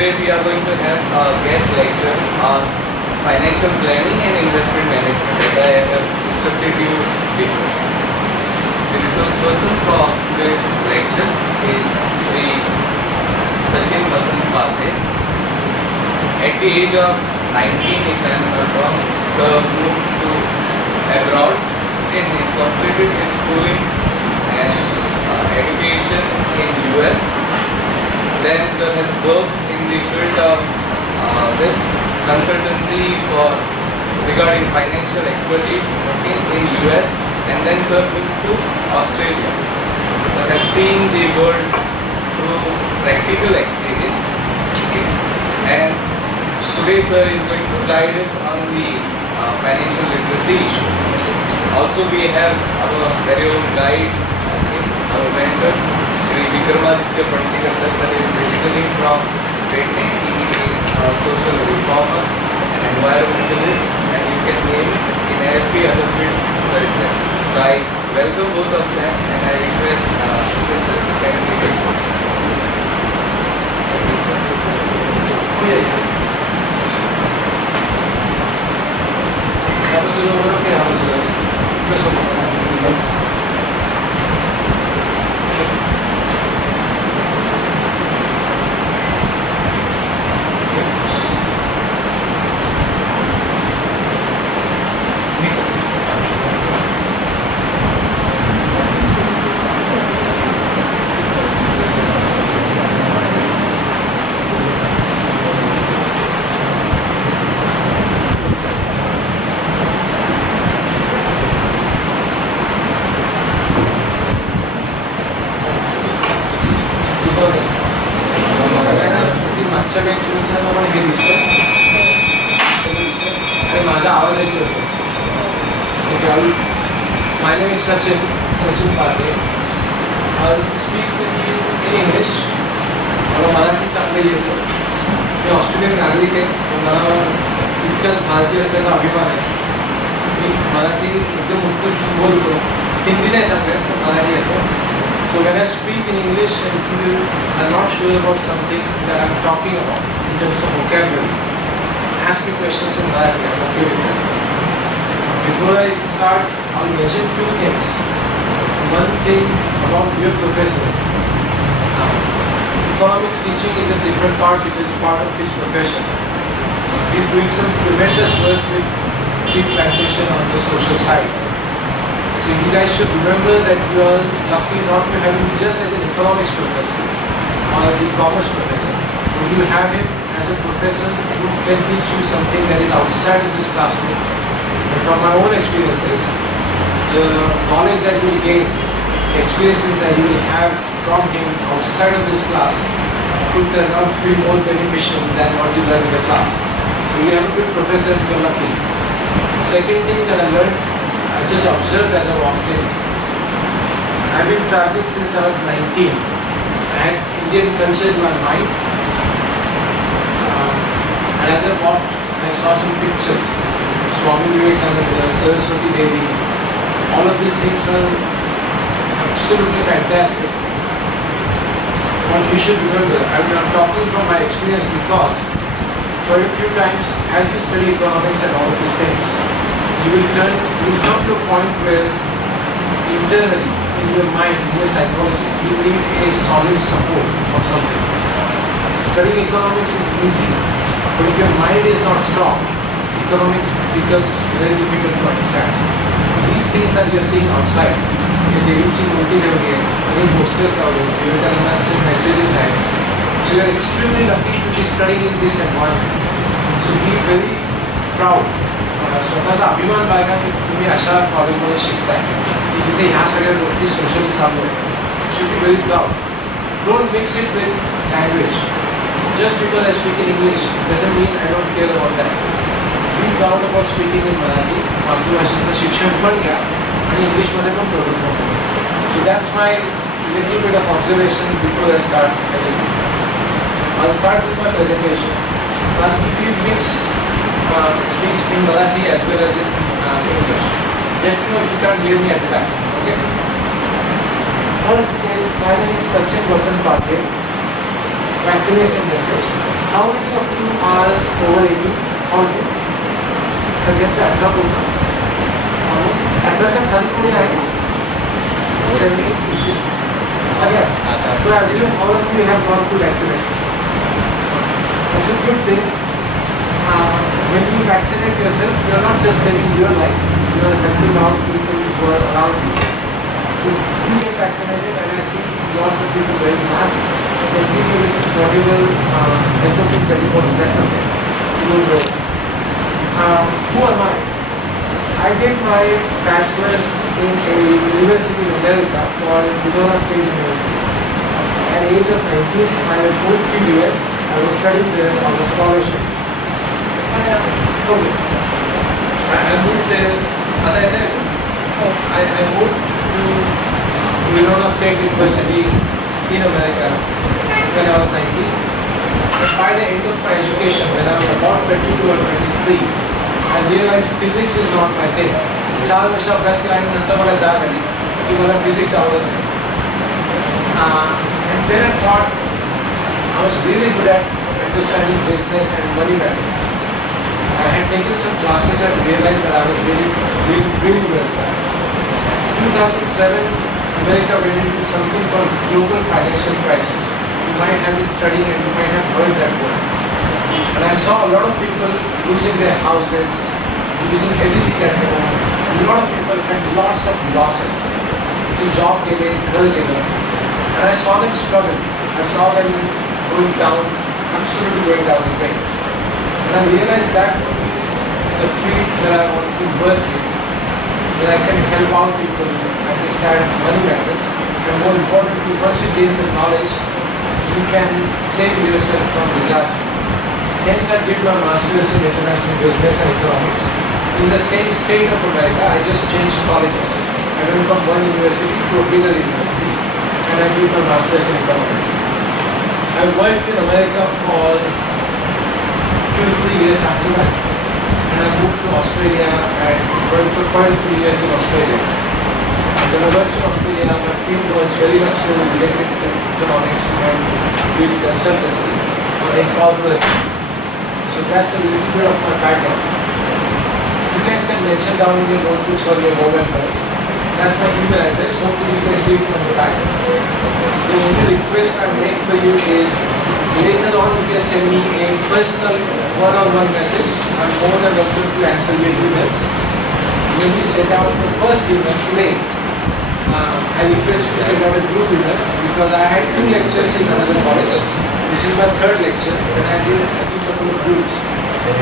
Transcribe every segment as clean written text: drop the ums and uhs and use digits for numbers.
Today we are going to have a guest lecture on financial planning and investment management, as I have instructed you before. The resource person for today's lecture is Sri Sachin Vasant Pate. At the age of 19, if I am not wrong, sir moved to abroad and he's completed his schooling and education in US. Then sir has worked in the field of this consultancy for regarding financial expertise in US, and then sir moved to Australia. Sir has seen the world through practical experience, and today sir is going to guide us on the financial literacy issue. Also we have our very own guide, our mentor, Shri Vikramaditya Panchikar sir. Sir is basically from Petne. He is a social reformer, an environmentalist, and you can name it in every other field. Sir is there. So I welcome both of them, and I request sir to kindly take over. मागच्या बेंचवर पण हे दिसतं आणि माझा आवाज ऐकू होतो. माय नेम इज सचिन पाटे. I will speak with you in English. मला मराठी चांगलं येतं. मी ऑस्ट्रेलियन नागरिक आहे. मला इतकाच भारतीय असल्याचा अभिमान आहे. मी मराठी एकदम उत्कृष्ट बोलतो. हिंदी नाही चांगलं पण मराठी येतं. So when I speak in English and if you are not sure about something that I am talking about in terms of vocabulary, ask me questions in Marathi. I am okay with that. Before I start, I will mention two things. One thing about your professor. Economics teaching is a different part because it's part of his profession. He's doing some tremendous work with tree plantation on the social side. So you guys should remember that you are lucky not to have him just as an economics professor or the commerce professor. But you have him as a professor who can teach you something that is outside of this classroom. And from my own experiences, the knowledge that you will gain, the experiences that you will have from him outside of this class could turn out to be more beneficial than what you learn in the class. So you have a good professor, you're lucky. Second thing that I learned, I just observed as I walked in. I've been traveling since I was 19. I had Indian culture in my mind. And as I walked, I saw some pictures. Swami Vivekananda, Saraswati Devi. All of these things are absolutely fantastic. What you should remember, I'm talking from my experience because quite a few times as you study economics and all of these things, you will come to a point where internally, in your mind, in your psychology, you need a solid support of something. Studying economics is easy, but if your mind is not strong, economics becomes very difficult to understand. These things that you are seeing outside, they're reaching multi-level, studying posters nowadays, Vivekananda's messages are. So you are extremely lucky to be studying in this environment. So be very proud. स्वतःचा अभिमान बाळगा की तुम्ही अशा कॉलेजमध्ये शिकताय की जिथे ह्या सगळ्या गोष्टी सोशली चालू आहेत. Should be very proud. Don't mix it with language. Just because I speak in English doesn't mean I don't care about that. Be proud about speaking in Marathi. मातृभाषेचं शिक्षण पण घ्या आणि इंग्लिशमध्ये पण प्रगती करा. So that's my little bit of observation before I start everything. I'll start with my presentation. I'll give you mix speech in Marathi as well as in English. Let me know if you can't hear me at the back. Okay? First is, my name is Sachin Vasant Pate. Vaccination message. How many of you are over 80? How many? सगळ्यांचे 18 पूर्ण. Almost 18च्या खाली कोणी आहे? 17, 16. सगळ्यात. So assume all of you have gone through vaccination. It's a good thing. When you vaccinate yourself, you are not just saving your life, you are helping out people who are around you. So you get vaccinated, and I see lots of people wearing masks. They give you whatever SOPs that you want. That's okay. Who am I? I did my bachelor's in a university in America called Winona State University. At the age of 19, I moved to US. I was studying there on a scholarship. Okay. I moved there. I moved to Winona State University in America when I was 19. But by the end of my education, when I was about 22 or 23, I realized physics is not my thing. 4 वर्ष अभ्यास केल्यानंतर मला जाग आली की मला physics आवडत नाही. And then I thought I was really good at understanding business and money matters. I had taken some classes and realized that I was really well at that. 2007, America went into something called global financial crisis. You might have been studying and you might have heard that word. And I saw a lot of people losing their houses, losing everything that they own. A lot of people had lots of losses. It's a job and I saw them struggle. I saw them going down, absolutely going down the drain. And I realized that would be the field that I want to work in, where I can help out people understand money matters, and more importantly, once you gain the knowledge, you can save yourself from disaster. Hence, I did my master's in international business and economics. In the same state of America, I just changed colleges. I went from one university to a bigger university, and I did my master's in economics. I worked in America for 2-3 years after that, and I moved to Australia and worked for quite a few years in Australia. And when I worked in Australia, my field was very much so related to economics and doing consultancy in corporate. So that's a little bit of my background. You guys can mention down in your notebooks or your mobile phones. That's my email address. Hopefully you can see it from the back. The only request I make for you is later on you can send me a personal one-on-one message. I'm more than welcome to answer your emails. When we set out the first email today, I request you to send out a group email because I had 2 lectures in another college. This is my 3rd lecture and I did a couple of groups.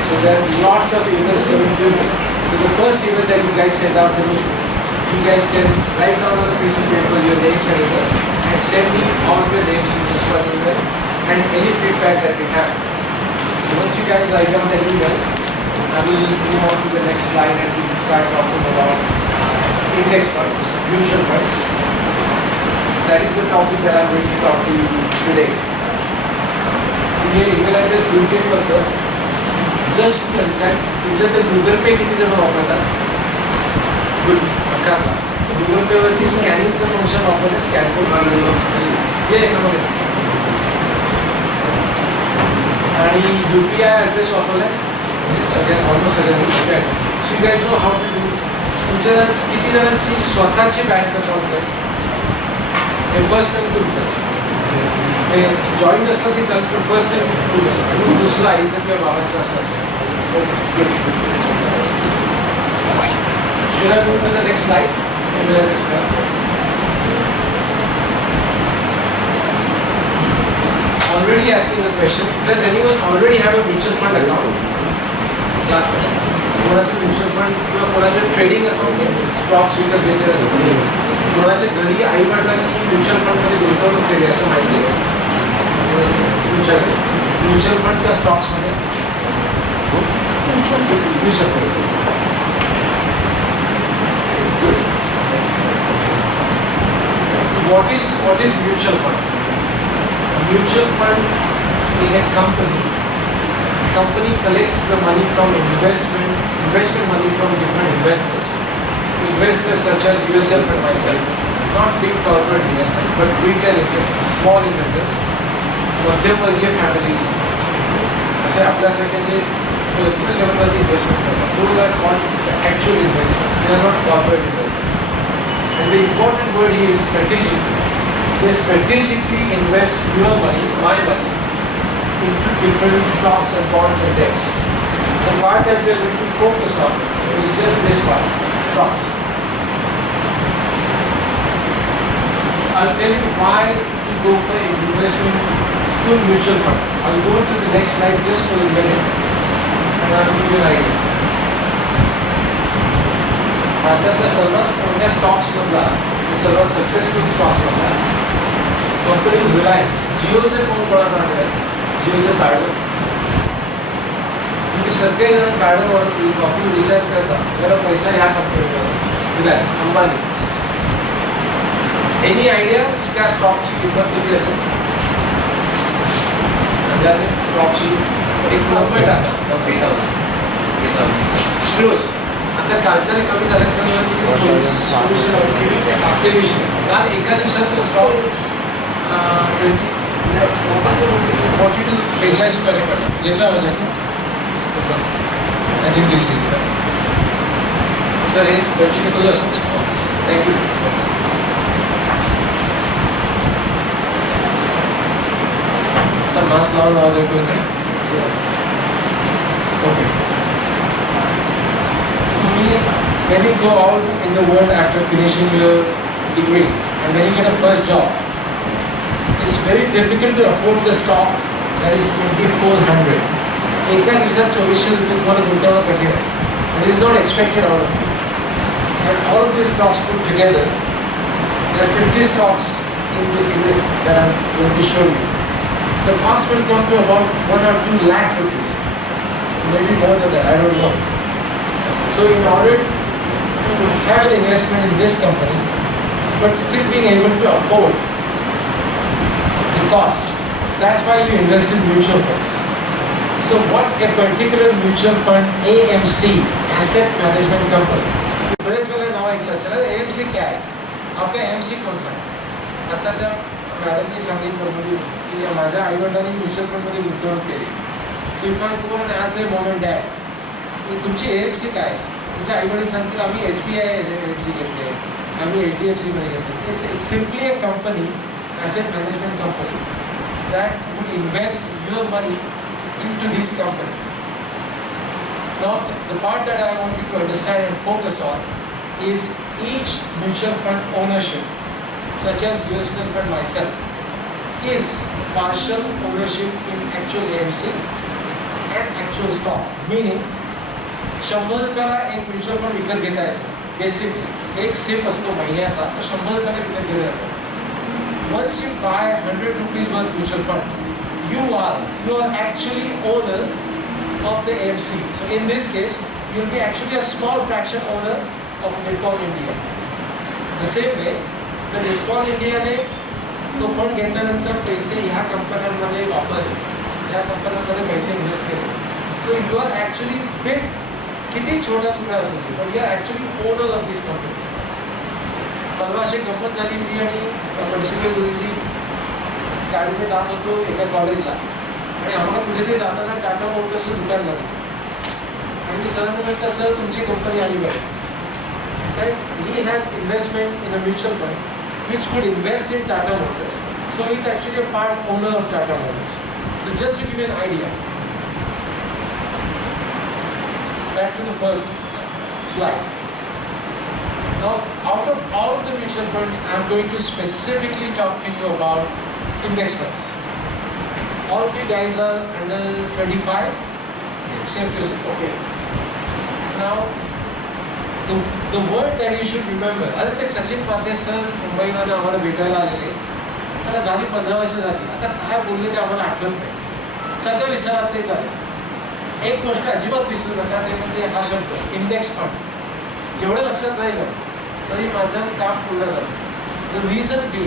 So there are lots of emails coming to me. So the first email that you guys send out to me, you guys can write down on a piece of paper your names and emails and send me all your names in this one email and any feedback that you have. Once you guys write down the email, I will move on to the next slide and we will start talking about index funds, mutual funds. That is the topic that I am going to talk to you today. तुम्ही email address LinkedIn करतो just to understand तुमच्याकडे Google पे किती जण वापरतात good 11 Google पेवरती स्कॅनिंगचं function वापरलं scan code हे एकामध्ये आणि UPI ॲड्रेस वापरला सगळ्यात ऑलमोस्ट सगळ्यांनी UPI so you guys know how to do तुमच्या किती जणांची स्वतःची बँक अकाउंट आहे हे पर्सनल तुमचं हे जॉईंट असलं की चालतं पण पर्सनल तुमचं आणि दुसरं आईचं किंवा बाबांचं असलं okay good Should I move to the next slide? Already asking the question, does anyone already have a mutual fund account? Class one. कोणाचं म्युच्युअल फंड किंवा कोणाचं ट्रेडिंग अकाउंट आहे स्टॉक्स विकत घेते असं कोणाच्या घरी आई वडिलांनी म्युच्युअल फंडमध्ये गुंतवणूक केली असं माहिती आहे म्युच्युअल फंड का स्टॉक्समध्ये mutual fund What is mutual fund? A mutual fund is a company. Company collects the money from investment money from different investors. Investors such as yourself and myself, not big corporate investors, but retail investors, small investors, मध्यमवर्गीय families, जसे आपल्यासारखे जे personal लेवलवरती investment करतात, those are called actual investors, they are not corporate investors. And the important word here is strategic. They strategically invest your money, my money, into different stocks and bonds and debts. The part that we are going to focus on is just this part, stocks. I'll tell you why to go for investment through mutual fund. I'll go to the next slide just for a minute and I'll give you an idea. भारतातल्या सर्वात मोठ्या स्टॉक्समधला, सर्वात successful स्टॉक्समधला companies Reliance. जिओचे phone कोणाला आहेत? जिओचे card तुम्ही सगळेजण कार्डवर वापरून रिचार्ज करता, त्याला पैसा ह्या कंपनीवर. रिलायन्स, अंबानी. एनी आयडिया त्या स्टॉकची किंमत किती असेल? अंदाजे स्टॉकची एक 90 टाका, 90,000 क्लोज. आता कालच्याने कमी झाले सर, 24 काल एका दिवसात तो स्टॉक 42 पर्यंत पडला. घेतला माझ्या I think this is sir, हे 22 असेल. थँक्यू. आता मास्क लावून आवाज ऐकू येते. Okay. When you go out in the world after finishing your degree and when you get a first job, it's very difficult to afford the stock that is 2400. एका दिवसात 2400 रुपये तुम्हाला गुंतवणं कठीण आहे. And it is not expected out of you. And all of these stocks put together, there are 50 stocks in this list that I'm going to show you. The cost will come to about 1 or 2 lakh rupees. Maybe more than that, I don't know. So in order to have an investment in this company, but still being able to afford the cost, that's why you invest in mutual funds. So what a particular mutual fund, AMC, Asset Management Company. बरेच वेळा नाव ऐकलं असेल. AMC क्या है? आपका AMC कौन सा है? आता त्या मॅडमनी सांगितलं की माझ्या आईवडिलांनी म्युच्युअल फंडमध्ये गुंतवणूक केली. So if I go and ask them Maugham and dad, तुमची AMC काय? तिचे आईवडील सांगतील आम्ही SBI AMC घेतले, आम्ही HDFC मध्ये घेतले. It's simply a company, asset management company that would invest your money into these companies. Now the part that I want you to understand and focus on is each mutual fund ownership, such as yourself and myself, is partial ownership in actual AMC and actual stock. Meaning 100 रुपयाला एक mutual fund विकत घेता येतो. Basically एक SIP असतो महिन्याचा, तो 100 रुपयाला विकत घेता येतो. Once you buy 100 rupees worth mutual fund, you are actually owner of the AMC. So in this case, you will be actually a small fraction owner of Nippon India. The same way, the Nippon India ने तो fund घेतल्यानंतर पैसे ह्या कंपन्यांमध्ये वापरले, या कंपन्यांमध्ये पैसे इन्व्हेस्ट केले. So you are actually big, किती छोटा तुकडा असू दे, but you are actually owner of these companies. परवा अशी गंमत झाली, मी आणि प्रिन्सिपल गुरुजी गाडीने जात होतो एका कॉलेजला आणि आम्हाला कुठेतरी जाताना टाटा मोटर्सचं दुकान लागलं आणि मी सरांना म्हटलं, सर तुमची कंपनी आली पाहिजे. He has investment in a mutual fund which would invest in Tata Motors. So he is actually a part owner of Tata Motors. So just to give an idea. Back to the first slide. Now, out of all the mutual funds, I am going to specifically talk to you about index funds. All of you guys are under 25, except you. Okay. Now, the word that you should remember. आता ते Sachin Padhye sir मुंबईमध्ये आम्हाला भेटायला आलेले. आता झाली 15 वर्ष झाली. आता काय बोलले ते आम्हाला आठवत नाही. सगळं विसरात ते चालेल. एक गोष्ट अजिबात विसरू नका, ते म्हणजे हा शब्द इंडेक्स फंड. एवढं लक्षात राहिलं तरी माझं काम पूर्ण झालं. The reason be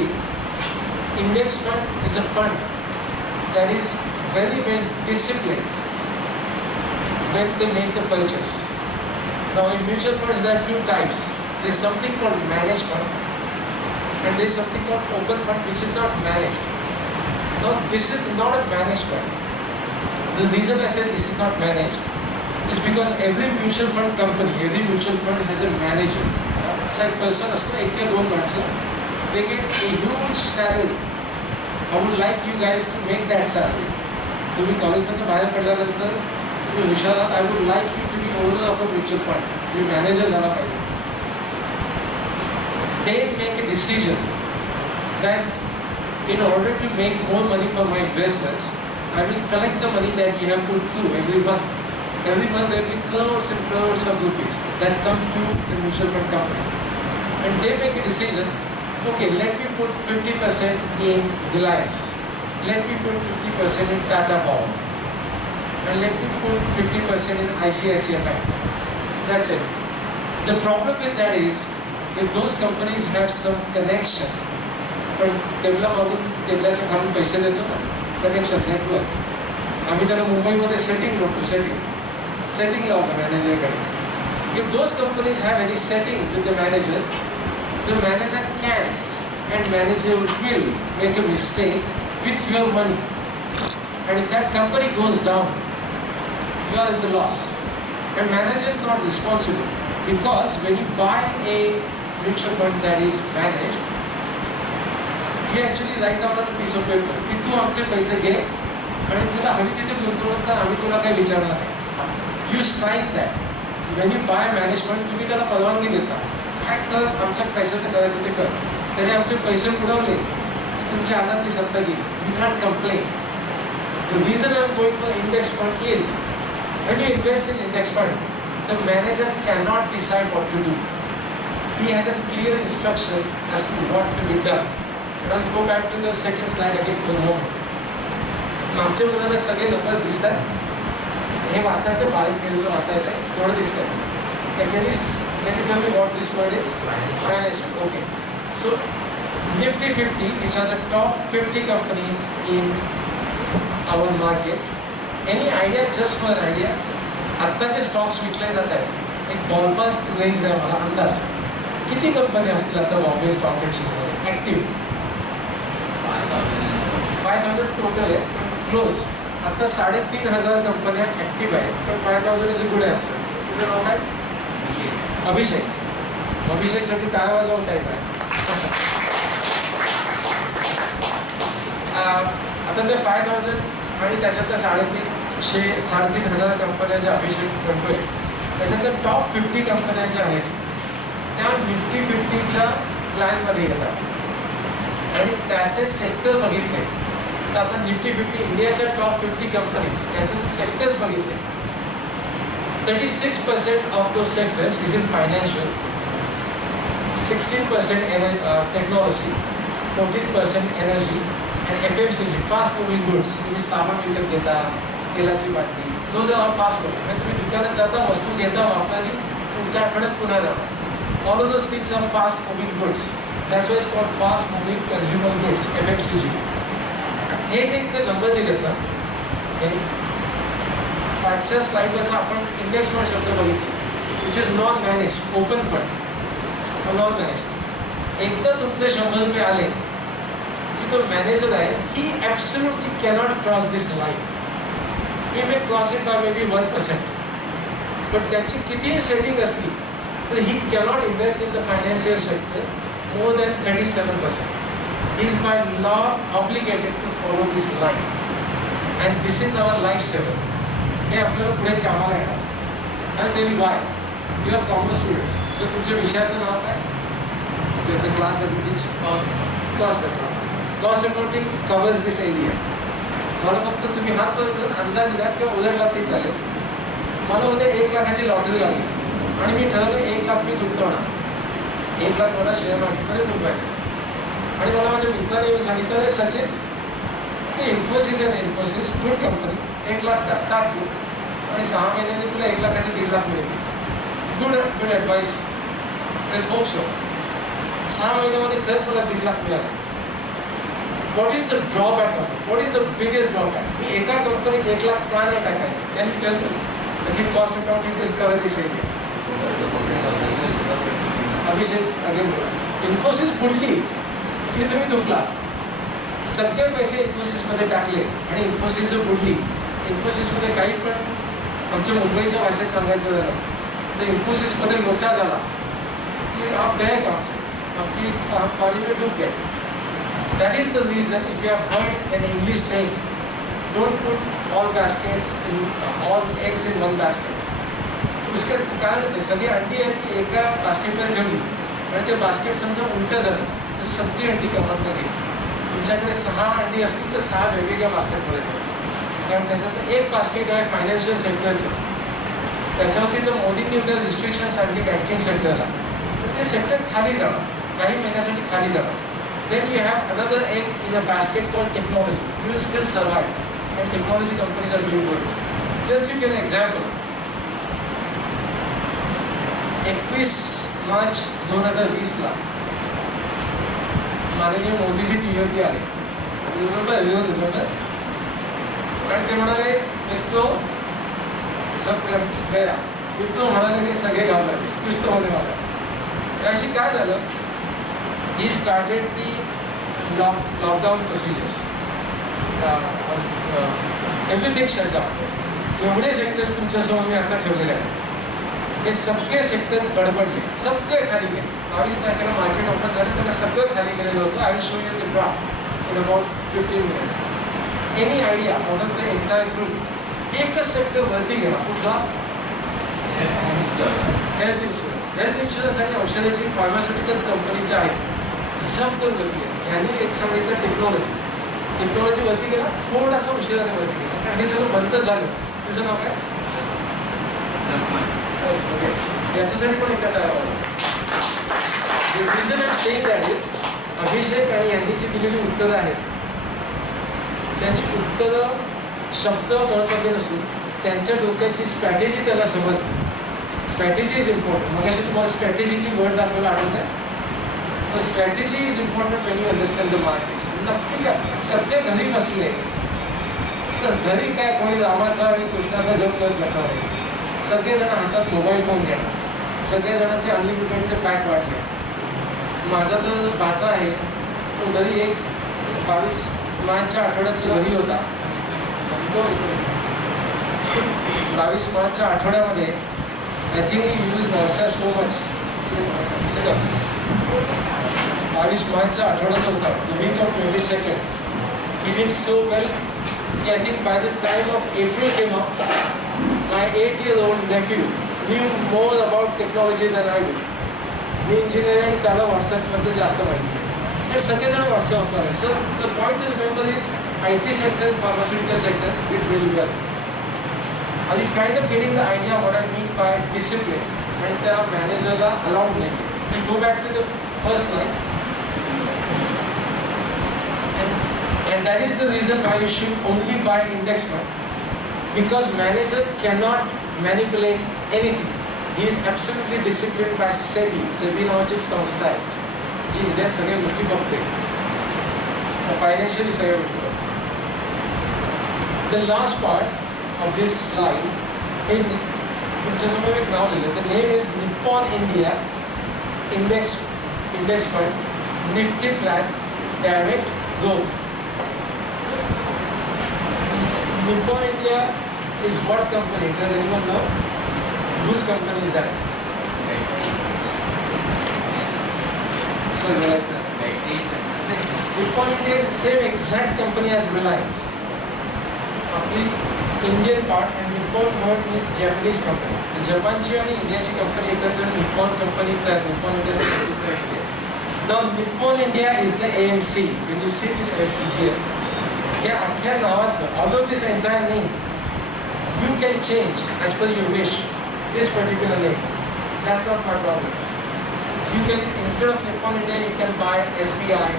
index fund is a fund that is very well disciplined when they make the purchase. Now in mutual funds there are two types. There is something called managed fund and there is something called open fund which is not managed. Now this is not a managed fund. The reason I said this is not managed is because every mutual fund company, every mutual fund has a manager. It's like person असतो एक या दोन माणसं. They get a huge salary. I would like you guys to make that salary. तुम्ही कॉलेजमधून बाहेर पडल्यानंतर तुम्ही हुशार आहात. I would like you to be owner of a mutual fund. तुम्ही मॅनेजर झाला पाहिजे. They make a decision that in order to make more money for my investors, I will collect the money that you have put through every month. Every month there will be crores and crores of rupees that come to the mutual fund companies. And they make a decision, okay, let me put 50% in Reliance. Let me put 50% in Tata Power. And let me put 50% in ICICI Bank. That's it. The problem with that is, if those companies have some connection, पण टेबला मागून टेबलाच्या खालून पैसे देतो ना, connection network, आम्ही त्याला मुंबईमध्ये सेटिंग म्हणतो. सेटिंग लावतो मॅनेजरकडे. If those companies have any setting with the manager can and manager will make a mistake with your money. And if that company goes down, you are in the loss. And manager is not responsible, because when you buy a mutual fund that is managed, you actually write down on a piece of paper की तू आमचे पैसे घे आणि तुला हवी तिथे गुंतवणूक कर, आम्ही तुला काही विचारणार नाही. You sign that. When you buy management, तुम्ही त्याला परवानगी देता. काय कर, आमच्या पैशाचं करायचं ते कर. त्याने आमचे पैसे बुडवले, तुमच्या हातातली सत्ता गेली. You can't complain. The reason I am going for index fund is, when you invest in index fund, the manager cannot decide what to do. He has a clear instruction as to what to be done. And I'll go back to the second slide again for a moment. आमच्या मुलांना सगळे numbers दिसतात. हे वाचता येतं, बारीक केलेलं वाचता येतं, थोडं दिसतं. Can you tell me what this word is? Financial. Okay. So Nifty 50, which are the top 50 companies in our market. Any idea? Just for an idea. आत्ताचे स्टॉक्स विकले जात आहेत. एक बॉलपार्क रेंज आहे मला अंदाज. किती कंपन्या असतील आता बॉम्बे स्टॉक एक्सचेंजमध्ये ऍक्टिव्ह? 5,000 टोटल आहे, क्लोज. आता 3,500 कंपन्या ऍक्टिव्ह आहेत, पण 5,000 इज अ गुड आन्सर. तुझं नाव काय? अभिषेक. अभिषेकसाठी टाळ्या वाजवून टाईप आहे. आता ते 5,000 आणि त्याच्यातल्या 3,500 कंपन्या ज्या अभिषेक करतोय, त्याच्यातल्या टॉप 50 कंपन्या ज्या आहेत त्या निफ्टी 50च्या प्लॅनमध्ये येतात आणि त्याचे सेक्टर बघितले तर आता निफ्टी 50 इंडियाच्या टॉप 50 कंपनीज त्याचे सेक्टर्स बघितले, 36% of those sectors is in financial, 16% technology, 14% energy आणि FMCG फास्ट मूव्हिंग गुड्स. तुम्ही सामान विकत घेता, तेलाची बाटली, तो जर फास्ट मूव्हिंग म्हणजे तुम्ही दुकानात जाता, वस्तू घेता, वापरली, पुढच्या आठवड्यात पुन्हा जाता. All of those things are fast moving goods. That's why it's called fast moving consumer goods, FMCG. हे जे इथे नंबर दिलेत ना, पाठच्या स्लाइडवरचा आपण इंडेक्स फंड शब्द बघितले, which is non manage, open fund, non manage. एकदा तुमचे 100 रुपये आले की तो मॅनेजर आहे, he absolutely cannot cross this line. He may cross it by maybe 1%, पण त्याची कितीही सेटिंग असली तर he cannot invest in the financial sector more than 37%. He is by law obligated to follow this line, and this is our lifesaver. हे आपल्याला पुढे कामाला येणार. आणि tell you why. You are commerce students. So तुमच्या विषयाचं नाव काय? Class cost accounting covers this area. मला फक्त तुम्ही हात वर करून अंदाज द्या किंवा उलट लागते चालेल. मला उद्या 1 लाखाची लॉटरी लागली आणि मी ठरवलं 1 लाख मी गुंतवणार, 1 लाख मला शेअर मार्केटमध्ये गुंतवायचं. आणि मला माझ्या मित्राने येऊन सांगितलं, सचिन ते इन्फोसिस आहे, इन्फोसिस गुड कंपनी, 1 लाख टाक तू आणि 6 महिन्याने तुला 1 लाखाचे 1.5 लाख मिळतील. Good advice, let's hope so. 6 महिन्यामध्ये खरंच मला 1.5 लाख मिळाले. What is the drawback of it? What is the biggest drawback? मी एका कंपनीत 1 लाख का नाही टाकायचं? Can you tell me? Cost accounting will cover this area. Abhishek again Infosys बुडली की तुम्ही दुखला. सगळे पैसे इन्फोसिसमध्ये टाकले आणि इन्फोसिस जर बुडली, इन्फोसिसमध्ये काही पण आमच्या मुंबईच्या भाषेत सांगायचं झालं तर इन्फोसिसमध्ये लोचा झाला की आप गए काम से आपकी आप पानी में डूब गए. That is the reason if you have heard an English saying, don't put all all eggs in one basket. उसका कारणच आहे सगळी अंडी आहेत ती एका बास्केटवर ठेवली आणि ते बास्केट समजा उलटं झालं तर सगळी अंडी कमात गेली. तुमच्याकडे 6 अंडी असतील तर 6 वेगवेगळ्या बास्केटमध्ये ठेवा. कारण त्याच्यात एक बास्केट आहे फायनान्शियल सेक्टरचं. त्याच्यावरती जर मोदींनी उद्या रिस्ट्रिक्शन्स आणली बँकिंग सेक्टरला तर ते सेक्टर खाली जाणार, काही महिन्यासाठी खाली जाणार. Then you have another egg in a basket called technology. You will still survive, and technology companies are doing good. Just to give an example, 21 March 2020ला माननीय मोदीजी टीव्हीवरती आले. रिमेंबर? आणि ते म्हणाले मित्रो सब गया. मित्रो म्हणाले की सगळे घाबरले, कुछ तो होने वाला. त्याशी काय झालं? He started the lockdown procedures. Everything shut down. एवढे सेक्टर्स तुमच्यासमोर मी आता ठेवलेले आहेत. हे सगळे सेक्टर गडबडले, सगळे खाली गेले. 22 तारखेला मार्केट ओपन झालं त्याला सगळं खाली गेलेलं होतं. I will show you the graph in about 15 minutes. Any idea out of the entire group एकच सेक्टर वरती गेला. कुठला? Health insurance. हेल्थ इन्शुरन्स आणि औषधाची फार्मास्युटिकल्स कंपनी ज्या आहेत सबकन वरती गेला. यांनी एक सांगितलं टेक्नॉलॉजी वरती गेला, थोडासा उशिराने वरती गेला. आणि हे सगळं बंद झालं. तुझं नाव काय? याच्यासाठी पण एक data reason I saying that is Abhishek आणि यांनी जी दिलेली उत्तरं आहेत त्यांची उत्तरं शब्द महत्त्वाचे नसून त्यांच्या डोक्याची स्ट्रॅटेजी त्याला समजते. Strategy is important. मग अशी तुम्हाला स्ट्रॅटेजिकली वर्ड दाखवायला आठवत आहे. तर strategy is important Wien you understand the market. नक्की काय सगळे घरी बसले तर घरी काय कोणी रामाचा आणि कृष्णाचा जप करत बसणार आहे. सगळेजण हातात मोबाईल फोन घेणार. सगळेजणांचे अनलिमिटेडचे पॅक वाढले. माझा तर भाचा आहे तो घरी एक 22 मार्चच्या आठवड्यात तो घरी होता. 22 मार्चच्या आठवड्यामध्ये I think he use WhatsApp so much. 22 मार्चच्या आठवड्यात होता the week of 22nd. He did so well. I think by the time of April came up, my 8-year-old nephew knew more about technology than I do. Me engineer आणि त्याला व्हॉट्सॲपमध्ये जास्त माहिती आहे. सगळेजण व्हॉट्सॲपवर आहे. So the point two remember is IT sector, pharmaceutical sectors did really well. Are you kind of getting the idea what I mean by discipline? And त्या मॅनेजरला अलाउड नाही. We'll go back to the first line. And that is the reason why you should only buy index fund. Because manager cannot manipulate anything. He is absolutely disciplined by SEBI. SEBI नावाची एक संस्था आहे जी इंडियात सगळ्या गोष्टी बघते. Financially सगळ्या गोष्टी बघते. The last part of this slide, तुमच्यासमोर एक नाव लिहिलं. The name is Nippon India Index Fund Nifty Plan Direct Growth. Nippon India is what company? Does anyone know? Whose company is that? Sorry, Nippon India is the same exact company as Reliance. आपली Indian part आणि Nippon word means Japanese company. जपानची आणि इंडियाची company एकत्र Nippon company तयार. Nippon India. Now Nippon India is the AMC. When you see this AMC here, या अख्ख्या नावात all of this entire name you can change as per your wish. This particular name, that's not my problem. You can, instead of Nippon India, you can buy SBI,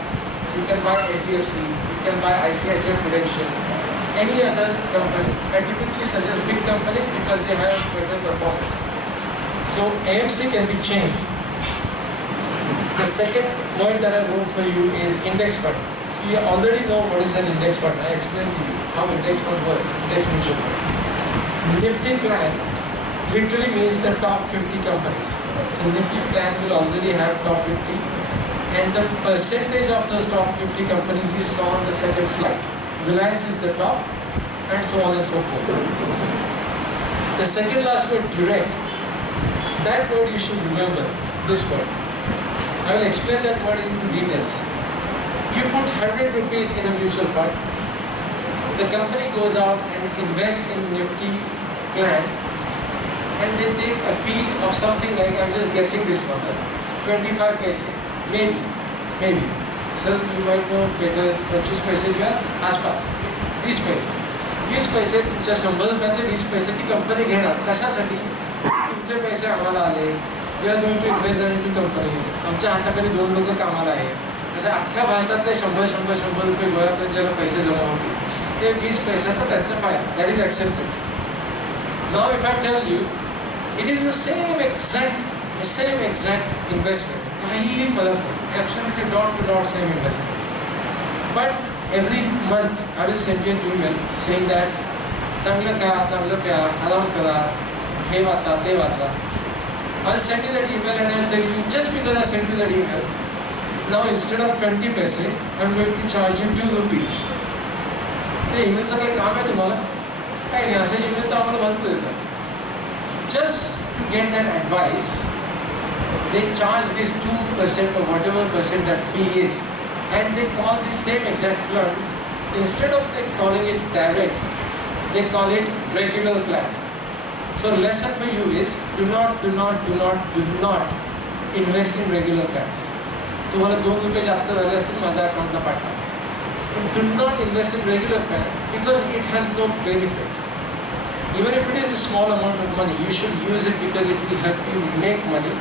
you can buy HDFC, you can buy ICICI Prudential, any other company. I typically suggest big companies because they have better performance. So AMC can be changed. The second point that I wrote for you is index fund. So you already know what is an index fund. I explained to you how index fund works, index mutual fund. Nifty plan literally means the top 50 companies. So Nifty plan will already have top 50, and the percentage of those top 50 companies you saw on the second slide. Reliance is the top, and so on and so forth. The second last word, direct. That word you should remember, this word. I will explain that word into details. You put 100 rupees in a mutual fund. The company goes out and invests in Nifty plan, and they take a fee of something like, I'm just guessing this number, 25 paise, maybe. Sir, you might know better, 25 paise किंवा आसपास, 20 पैसे. 20 पैसे तुमच्या 100 रुपयातले 20 पैसे ती company घेणार. कशासाठी? तुमचे पैसे आम्हाला आले, we are going to invest in companies. आमच्या हाताखाली 2 लोक कामाला आहेत. अशा अख्ख्या भारतातले 100 रुपये गोळा करून ज्याला पैसे जमा होतील, ते 20 पैशाचा त्यांचा फायदा. That is accepted. Now if I tell you, it is the same exact investment. काहीही फरक नाही. Absolutely dot to dot same investment. But every month I will send you an email saying that चांगलं खा, चांगलं प्या, आराम करा, हे वाचा, ते वाचा. I'll send you that email and I'll tell you, just because I sent you that email, now instead of 20 paise, I'm going to charge you 2 rupees. त्या ईमेलचं काही काम आहे तुम्हाला? काही नाही. असे ईमेल तर आम्हाला भरपूर येतात. Just to get that advice, they charge this 2% or whatever percent that fee is, and they call the same exact fund, instead of like calling it direct, they call it regular plan. So lesson for you is, do not invest in regular plans. तुम्हाला 2 रुपये जास्त झाले असतील माझ्या अकाउंटला पाठवा. But do not invest in regular plan because it has no benefit. Even if it is a small amount of money, you should use it because it will help you make money,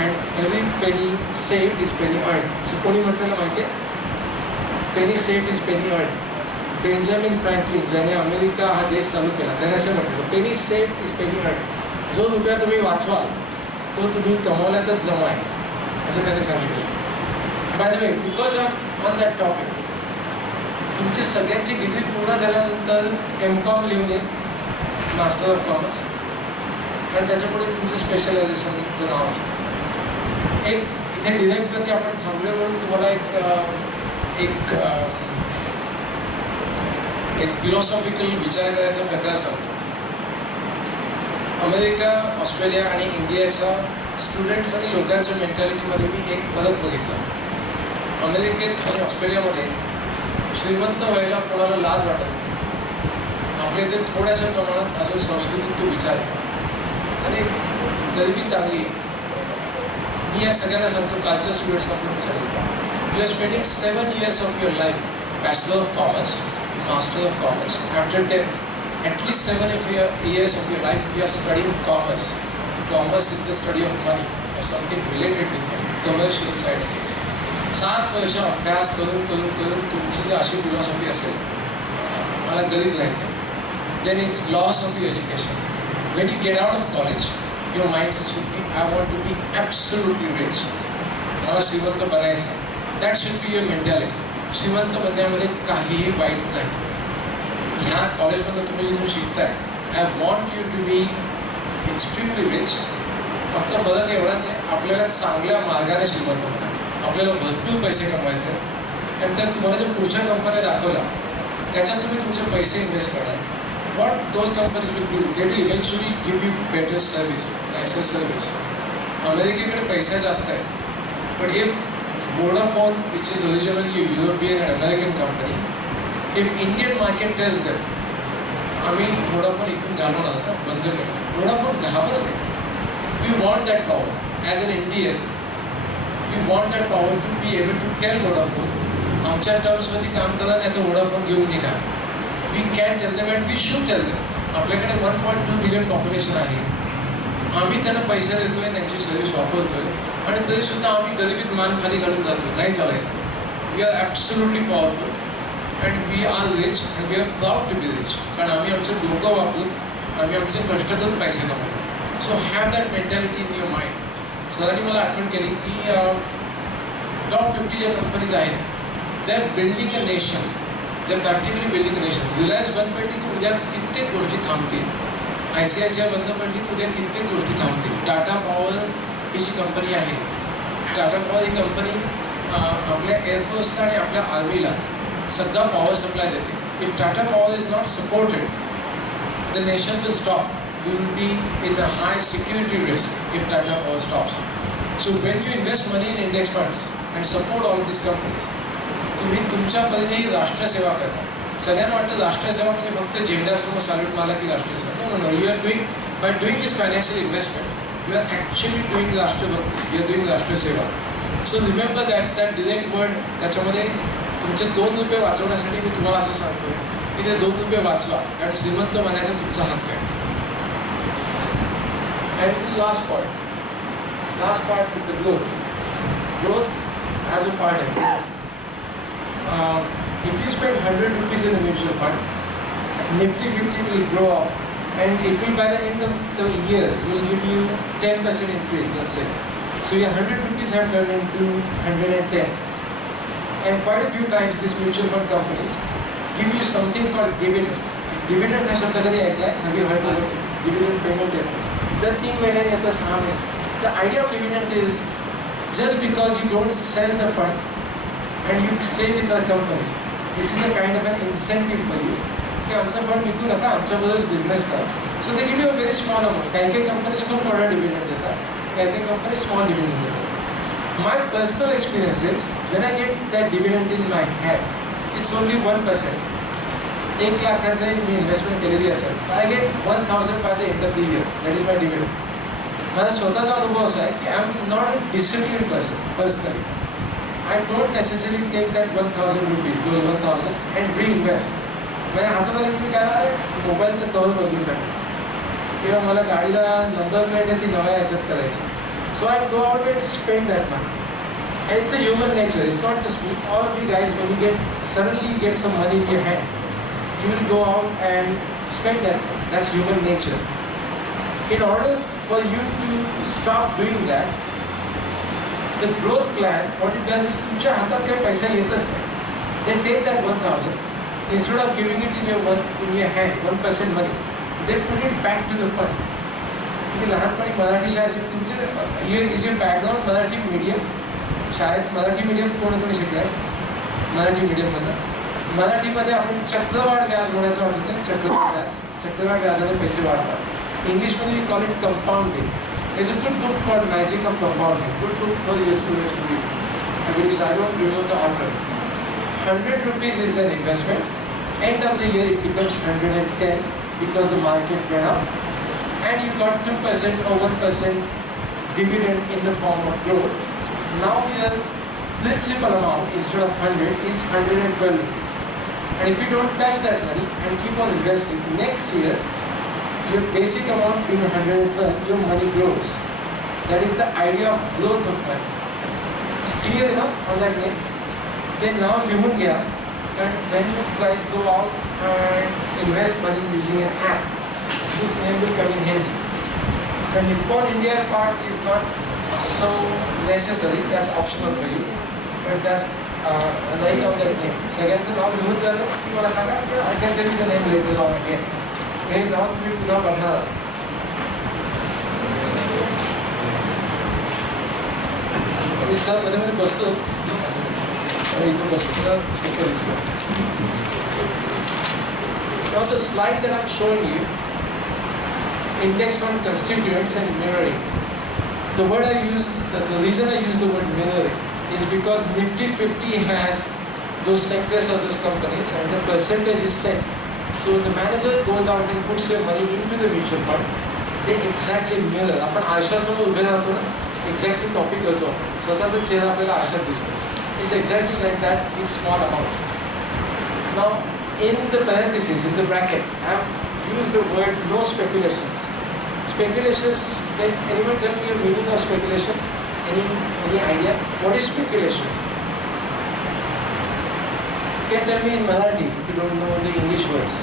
and every penny saved is penny earned. So कोणी म्हटलेलं माहिती आहे? Penny saved is penny earned. Benjamin Franklin, ज्याने America हा देश चालू केला, त्याने असं म्हटलं, penny saved is penny earned. जो रुपया तुम्ही वाचवाल तो तुम्ही कमवल्यातच जमा आहे, असं त्याने सांगितलं. Bye the way, because on that topic, तुमची सगळ्यांची डिग्री पूर्ण झाल्यानंतर M.Com लिहून ये, मास्टर ऑफ कॉमर्स, आणि त्याच्यापुढे तुमचं स्पेशलायझेशनचं नाव असतं. एक इथे डिरेक्टवरती आपण थांबलो म्हणून तुम्हाला एक फिलॉसॉफिकल विचार करायचा प्रकार सांगतो. अमेरिका, ऑस्ट्रेलिया आणि इंडियाच्या स्टुडंट्स आणि लोकांच्या मेंटॅलिटीमध्ये मी एक फरक बघितला. अमेरिकेत आणि ऑस्ट्रेलियामध्ये श्रीमंत व्हायला कोणाला लाज वाटत नाही. आपल्या इथे थोड्याशा प्रमाणात अजून संस्कृतीत तो विचार आहे आणि गरिबी चांगली आहे. मी या सगळ्यांना सांगतो, कालच्या स्टुडंट्सना पण सांगितलं, you are spending 7 years of your life, bachelor of commerce, Master of Commerce. After 10th, at least 7 years of your life, you are studying commerce. Commerce is the study of money or something related with money, commercial side of things. 7 वर्ष अभ्यास करून तुमची जर अशी philosophy असेल, मला गरीब राहायचं, then it's loss of your education. When you get out of college, your mindset should be, I want to be absolutely rich. मला श्रीमंत बनायचं. That should be your mentality. श्रीमंत बनण्यामध्ये काहीही वाईट नाही. ह्या कॉलेजमध्ये तुम्ही जिथून शिकताय, I want you to be extremely rich. फक्त फरक एवढाच आहे, आपल्याला चांगल्या मार्गाने श्रीमंत बनायचं, आपल्याला भरपूर पैसे कमवायचे, आणि त्यात तुम्हाला ज्या पुढच्या कंपन्या दाखवल्या त्याच्यात तुम्ही तुमचे पैसे इन्व्हेस्ट करा. What those companies will do, they will eventually give you better service, nicer service. अमेरिकेकडे पैसा जास्त आहे, पण if Vodafone, which is originally a European and American company, if Indian market tells them, आम्ही Vodafone इथून घालून आता बंद केलं, Vodafone घाबरत नाही. We want that power. As an Indian, we want that power to be able to tell Vodafone, आमच्या टर्म्सवरती काम करा, नाही तर Vodafone घेऊन निघा. We can tell them and we should tell them. आपल्याकडे 1.2 billion पॉप्युलेशन आहे. आम्ही त्यांना पैसे देतोय, त्यांची सर्व्हिस वापरतोय, आणि तरीसुद्धा आम्ही गरिबीत मान खाली घालून जातो. नाही चालायचं. We are absolutely powerful and we are rich and we are proud to be rich. कारण आम्ही आमचं डोकं वापरून, आम्ही आमचे कष्ट करून पैसे कमवतो. So have that mentality in your mind. सरांनी मला आठवण केली की टॉप 50 ज्या कंपनीज आहेत, they are building a nation. They are practically building a nation. Reliance बंद पडली तर उद्या कित्येक गोष्टी थांबतील. ICICI बंद पडली तर उद्या कित्येक गोष्टी थांबतील. टाटा पॉवर ही जी कंपनी आहे, टाटा पॉवर ही कंपनी आपल्या एअरफोर्सला आणि आपल्या आर्मीला सगळा पॉवर सप्लाय देते. if Tata Power is not supported, the nation will stop. We will be in a high security risk if Tata Power stops. So when you invest money in index funds and support all of these companies, तुम्ही तुमच्या परीनेही राष्ट्रसेवा करता. सगळ्यांना वाटतं राष्ट्रसेवा म्हणजे फक्त झेंडासमोर salute मारला की राष्ट्रसेवा. No. You are doing, by doing this financial investment, you are actually doing राष्ट्रभक्ती. You are doing राष्ट्रसेवा. So remember that direct word, त्याच्यामध्ये तुमचे 2 रुपये वाचवण्यासाठी मी तुम्हाला असं सांगतोय की ते 2 रुपये वाचवा, कारण श्रीमंत बनायचा तुमचा हक्क आहे. And the last part is the growth. Growth as a part of it. If you spend 100 rupees in a mutual fund, Nifty 50 will grow up, and it will, by the end of the year, will give you 10% increase, let's say. So your 100 rupees have turned into 110. And quite a few times these mutual fund companies give you something called dividend. Dividend हा शब्द कधी ऐकलाय? Have you heard of it? Dividend payment येतो. दर 3 महिन्याने येतं, 6 महिने. The idea of dividend is just because you don't sell the fund and you stay with the company, this is a kind of an incentive for you. की आमचा fund विकू नका, आमच्याबरोबर बिझनेस करा. So they give you a very small amount. काही companies खूप मोठा dividend देतात, काही कंपनीज स्मॉल डिव्हिडंड देतात. My personal experience is when I get that dividend in my hand, it's only 1%. 1 लाखाचे मी इन्व्हेस्टमेंट केलेली असेल, I get 1,000 by the end of the year. That is my dividend. माझा स्वतःचा अनुभव असा आहे की I am not a discipline person personally. I don't necessary take that 1,000 rupees, those 1,000 and reinvest. माझ्या हातामध्ये की मी काय आहे, मोबाईलचं कव्हर बदलून टाकतो किंवा मला गाडीला नंबर प्लेट आहे ती नव्या ह्याच्यात करायची. So I go out and spend that money. And it's a human nature. It's not just me. All of you guys, when you suddenly get some money in your hand, you will go out and spend that money. That's human nature. In order for you to stop doing that, the growth plan, what it does is तुमच्या हातात काही पैसे येतच नाही. They take that 1,000, instead of giving it in your hand, 1% money, they put it back to the fund. तुम्ही लहानपणी मराठी शाळेचे तुमचे is your background Marathi medium, शाळेत मराठी मीडियम कोणी शिकलाय? मराठी मीडियममधनं मराठीमध्ये आपण चक्रवाढ व्याज म्हणायचं वाटतं. चक्रवाढ व्याजाने पैसे वाढतात. इंग्लिशमध्ये we call it compounding. There's a good book called Magic of Compounding. Good book for your students to read. I believe I don't remember the author. 100 rupees is an investment. End of the year it becomes 110 because the market went up. And you got 2% or 1% dividend in the form of growth. Now your principal amount instead of 100 is 112 rupees. And if you don't touch that money and keep on investing, next year your basic amount being 112, your money grows. That is the idea of growth of money. Clear enough on that name? Then now लिहून घ्या, and when you guys go out and invest money using an app, this name will come in handy. The Nippon India part is not so necessary, that's optional for you, but that's write down that name. सगळ्यांचं नाव लिहून झालं की मला सांगा, I can tell you the name later on again. हे नाव तुम्ही पुन्हा बघणार आहात. मी सर मध्ये बसतो आणि इथून बसतो स्पीकर दिसतो. Now the slide that I'm showing you, index fund constituents and mirroring. The word I use, the reason I use the word mirroring is because Nifty 50 has those sectors of those companies and the percentage is set. So when the manager goes out and puts your money into the mutual fund, they exactly mirror. आपण आरशासमोर उभे राहतो ना, exactly copy करतो. स्वतःचा चेहरा आपल्याला आरशात दिसतो. It's exactly like that in small amount. Now in the parentheses, in the bracket, I have used the word no speculations. Speculations, can anyone tell me the meaning of speculation? Any idea? What is speculation? You can tell me in Marathi if you don't know the English words.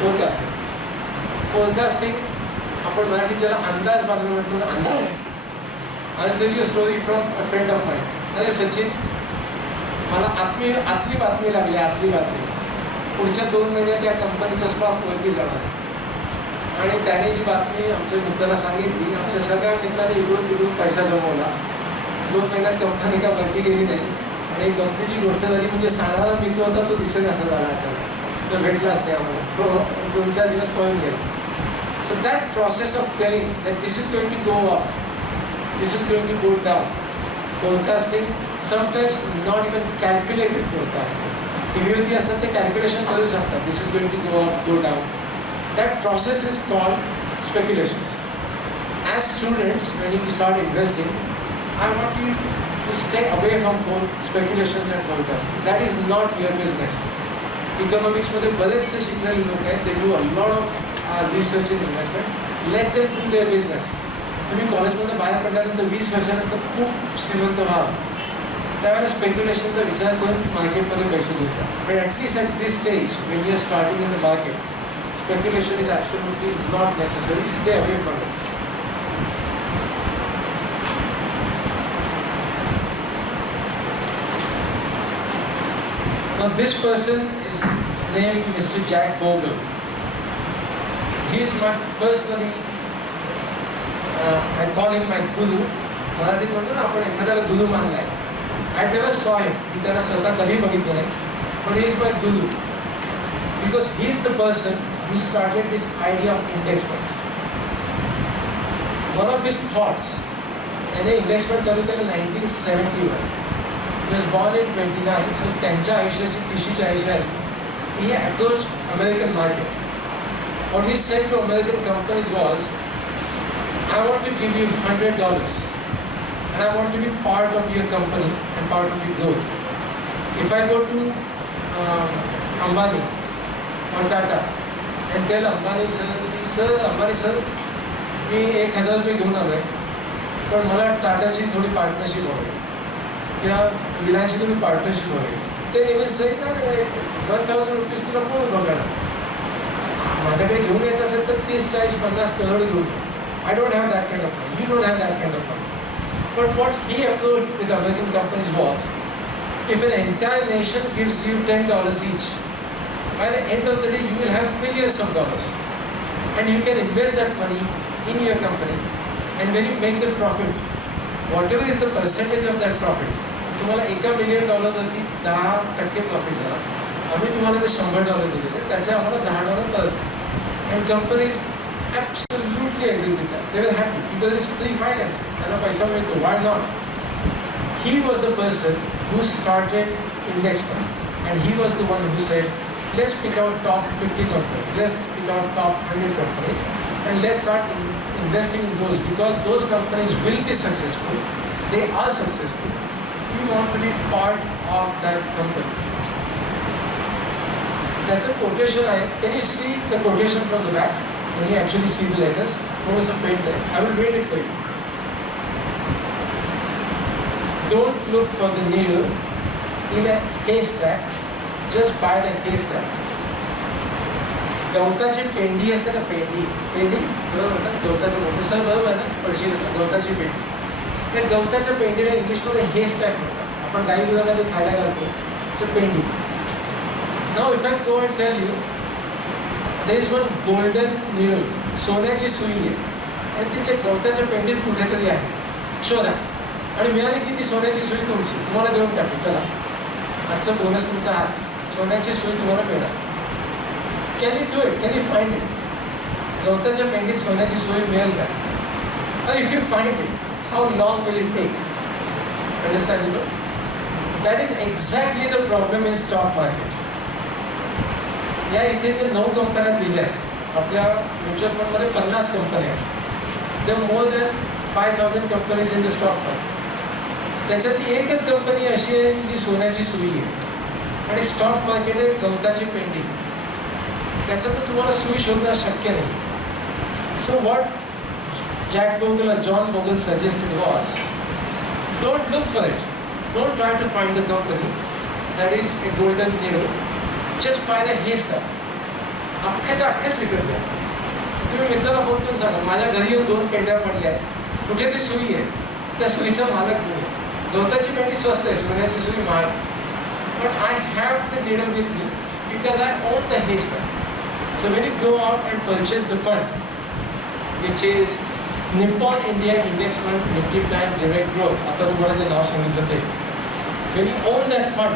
Forecasting. Forecasting, आपण मराठीत ज्याला अंदाज बांधणं म्हणतो ना, अंदाज. I'll tell you a story from a friend of mine. अरे सचिन, मला आतली बातमी लागली, आतली बातमी. पुढच्या 2 महिन्यात या कंपनीचा स्टॉक वरती जाणार. आणि त्याने जी बातमी आमच्या मित्राला सांगितली, आमच्या सगळ्या मित्रांनी इकडून तिकडून पैसा जमवला. 2 महिन्यात कंपनी का वरती गेली नाही. आणि एक गमतीची गोष्ट झाली म्हणजे सांगणारा मित्र होता तो दिसेल असा झाला अचानक, तो भेटलाच नाही आम्हाला, तो 2-4 दिवस पळून गेला. So that process of telling that this is going to go up, this is going to go down, forecasting, sometimes not even calculated forecasting. टीव्हीवरती असतात ते कॅल्क्युलेशन करू शकतात, this is going to go up, go down. That process is called speculations. As students, when you start investing, I want you to stay away from speculations and forecasting. That is not your business. Economics मध्ये बरेचसे शिकलेले लोक आहेत, they do a lot of research in investment. Let them do their business. तुम्ही कॉलेजमध्ये बाहेर पडल्यानंतर 20 वर्षानंतर खूप श्रीमंत व्हा, त्यावेळेला स्पेक्युलेशनचा विचार करून मार्केटमध्ये पैसे घेतला. But at least at this stage, when you are starting in the market, speculation is absolutely not necessary. Stay away from it. Now this person is named Mr. Jack Bogle. He is my personally, I call him my guru. मराठीत म्हणतो ना आपण एखाद्याला गुरु मानलाय. I never saw him. मी त्याला स्वतः कधी बघितलं नाही. But he is my guru because he is the person who started this idea of index funds. One of his thoughts, याने index fund चालू केलं 1971. He was born in 29, so त्यांच्या आयुष्याची 30-40 आहे. He approached American market. What he said to American companies was, I want to give you $100 and I want to be part of your company and part of your growth. If I go to Ambani or Tata and tell Ambani sir, Ambani sir, मी 1000 रुपये घेऊन आलोय, पण मला टाटाची थोडी partnership हवी किंवा रिलायन्सची तुम्ही पार्टनरशिप हवी, ते निवेश सहित ना 1000 रुपीज तुला कोण बघणार? माझ्याकडे घेऊन यायचं असेल तर 30-40-50 करोड घेऊन. I don't have that kind of money. You don't have that kind of money. But what he approached with American companies was, if an entire nation gives you $10 each, by the end of the day you will have millions of dollars, and you can invest that money in your company, and when you make the profit, whatever is the percentage of that profit, तुम्हाला $1 million वरती 10% profit झाला, आम्ही तुम्हाला ते $100 दिलेले, त्याचे आम्हाला $10 परत. And companies absolutely agree with that. They were happy because it's free finance. त्यांना पैसा मिळतो. Why not? He was the person who started index fund, and he was the one who said, let's pick out top 50 companies, let's pick out top 100 companies, and let's start investing in those because those companies will be successful. They are successful. We want to be part of that company. That's a quotation. Can you see the quotation from the back? Can you actually see the letters? Throw some paint there. I will read it for you. Don't look for the needle in a haystack. Just buy the haystack. गवताची पेंडी असते ना, पेंडी बरोबर ना, गवताचं मोठं sir बरोबर ना, पडशील असतं गवताची पेंडी. त्या गवताच्या पेंडीला इंग्लिशमध्ये हेस्टॅक म्हणतात. आपण गाई गुरांना जे खायला घालतो त्याचं पेंडी. Now if I go and tell you there is one golden needle, सोन्याची सुई आहे आणि तिच्या गवताच्या पेंडीत कुठेतरी आहे, शोधा, आणि मिळाली की ती सोन्याची सुई तुमची, तुम्हाला देऊन टाकली, चला आजचं बोनस तुमचा, आज सोन्याची सुई तुम्हाला मिळणार. Can you do it? Can you find it? गवताच्या पेंडीत सोन्याची सुई मिळेल का? Or if you find it, how long will it take? Understand? That is exactly the problem in stock market. या इथे जे 9 कंपन्या लिहिल्या आहेत, आपल्या म्युच्युअल फंडमध्ये 50 कंपन्या आहेत. there are more than 5,000 companies in the stock market. त्याच्यातली एकच कंपनी अशी आहे जी सोन्याची सुई आहे आणि स्टॉक मार्केट आहे गवताची पेंडी. त्याच्यात तर तुम्हाला सुई शोधणं शक्य नाही. So what Jack Bogle or John Bogle suggested was, don't look for it. Don't try to find the company that is a golden needle. Just buy the haystack. अख्ख्याच्या अख्ख्याच विकत घ्या. तुम्ही मित्राला फोन करून सांगा, माझ्या घरी येऊन 2 पेंड्या पडल्या आहेत, कुठे ती सुई आहे, त्या सुईचा मालक कोण? गवताची पेंडी स्वस्त आहे, सोन्याची सुई महाग. But I have the needle with me because I own the haystack. So when you go out and purchase the fund, which is Nippon India Index Fund 50 Plan Direct Growth, आता तुम्हाला जे नाव सांगितलं ते, When you own that fund,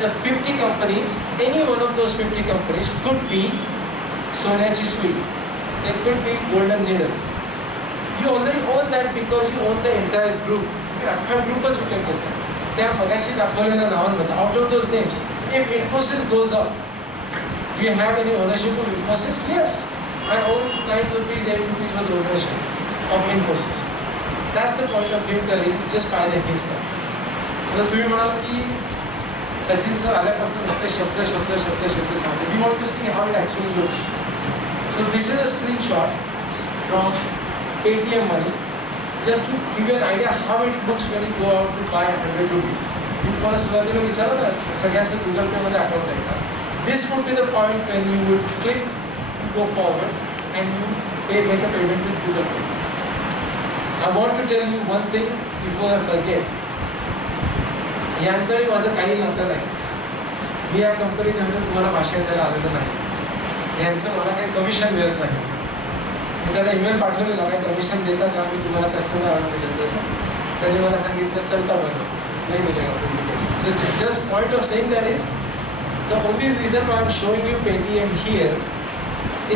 the 50 companies, any one of those 50 companies could be Sonachi Sui. It could be Golden Needle. You already own that because you own the entire group. अख्खा ग्रुपच विकत घेतला. त्या मगाशी दाखवलेल्या नावांमध्ये, out of those names, if Infosys goes up, do you have any ownership of Infosys? Yes. I own 9 rupees, 8 rupees worth of ownership of Infosys. That's the point of him telling just by the history. आता तुम्ही म्हणाल की Sachin sir आल्यापासून नुसते शब्द सांगतो. We want to see how it actually looks. So this is a screenshot from Paytm Money, just to give you an idea how it looks when you go out to buy 100 rupees. मी तुम्हाला सुरुवातीला विचारलं ना सगळ्यांचं Google Pay मध्ये account आहे का? This would be the point when you would click to go forward and you make a payment with Google Pay. I want to tell you one thing before I forget. यांचंही माझं काही नातं नाही. मी या कंपनीमध्ये तुम्हाला भाषण द्यायला आलेलं नाही. यांचं मला काही कमिशन मिळत नाही. मी त्याला ईमेल पाठवलेला काही कमिशन देता का मी तुम्हाला कस्टमर आणून देतो. त्यांनी मला सांगितलं चलता बरं नाही मिळेगा. So just point of saying that is the only reason why I'm showing you Paytm here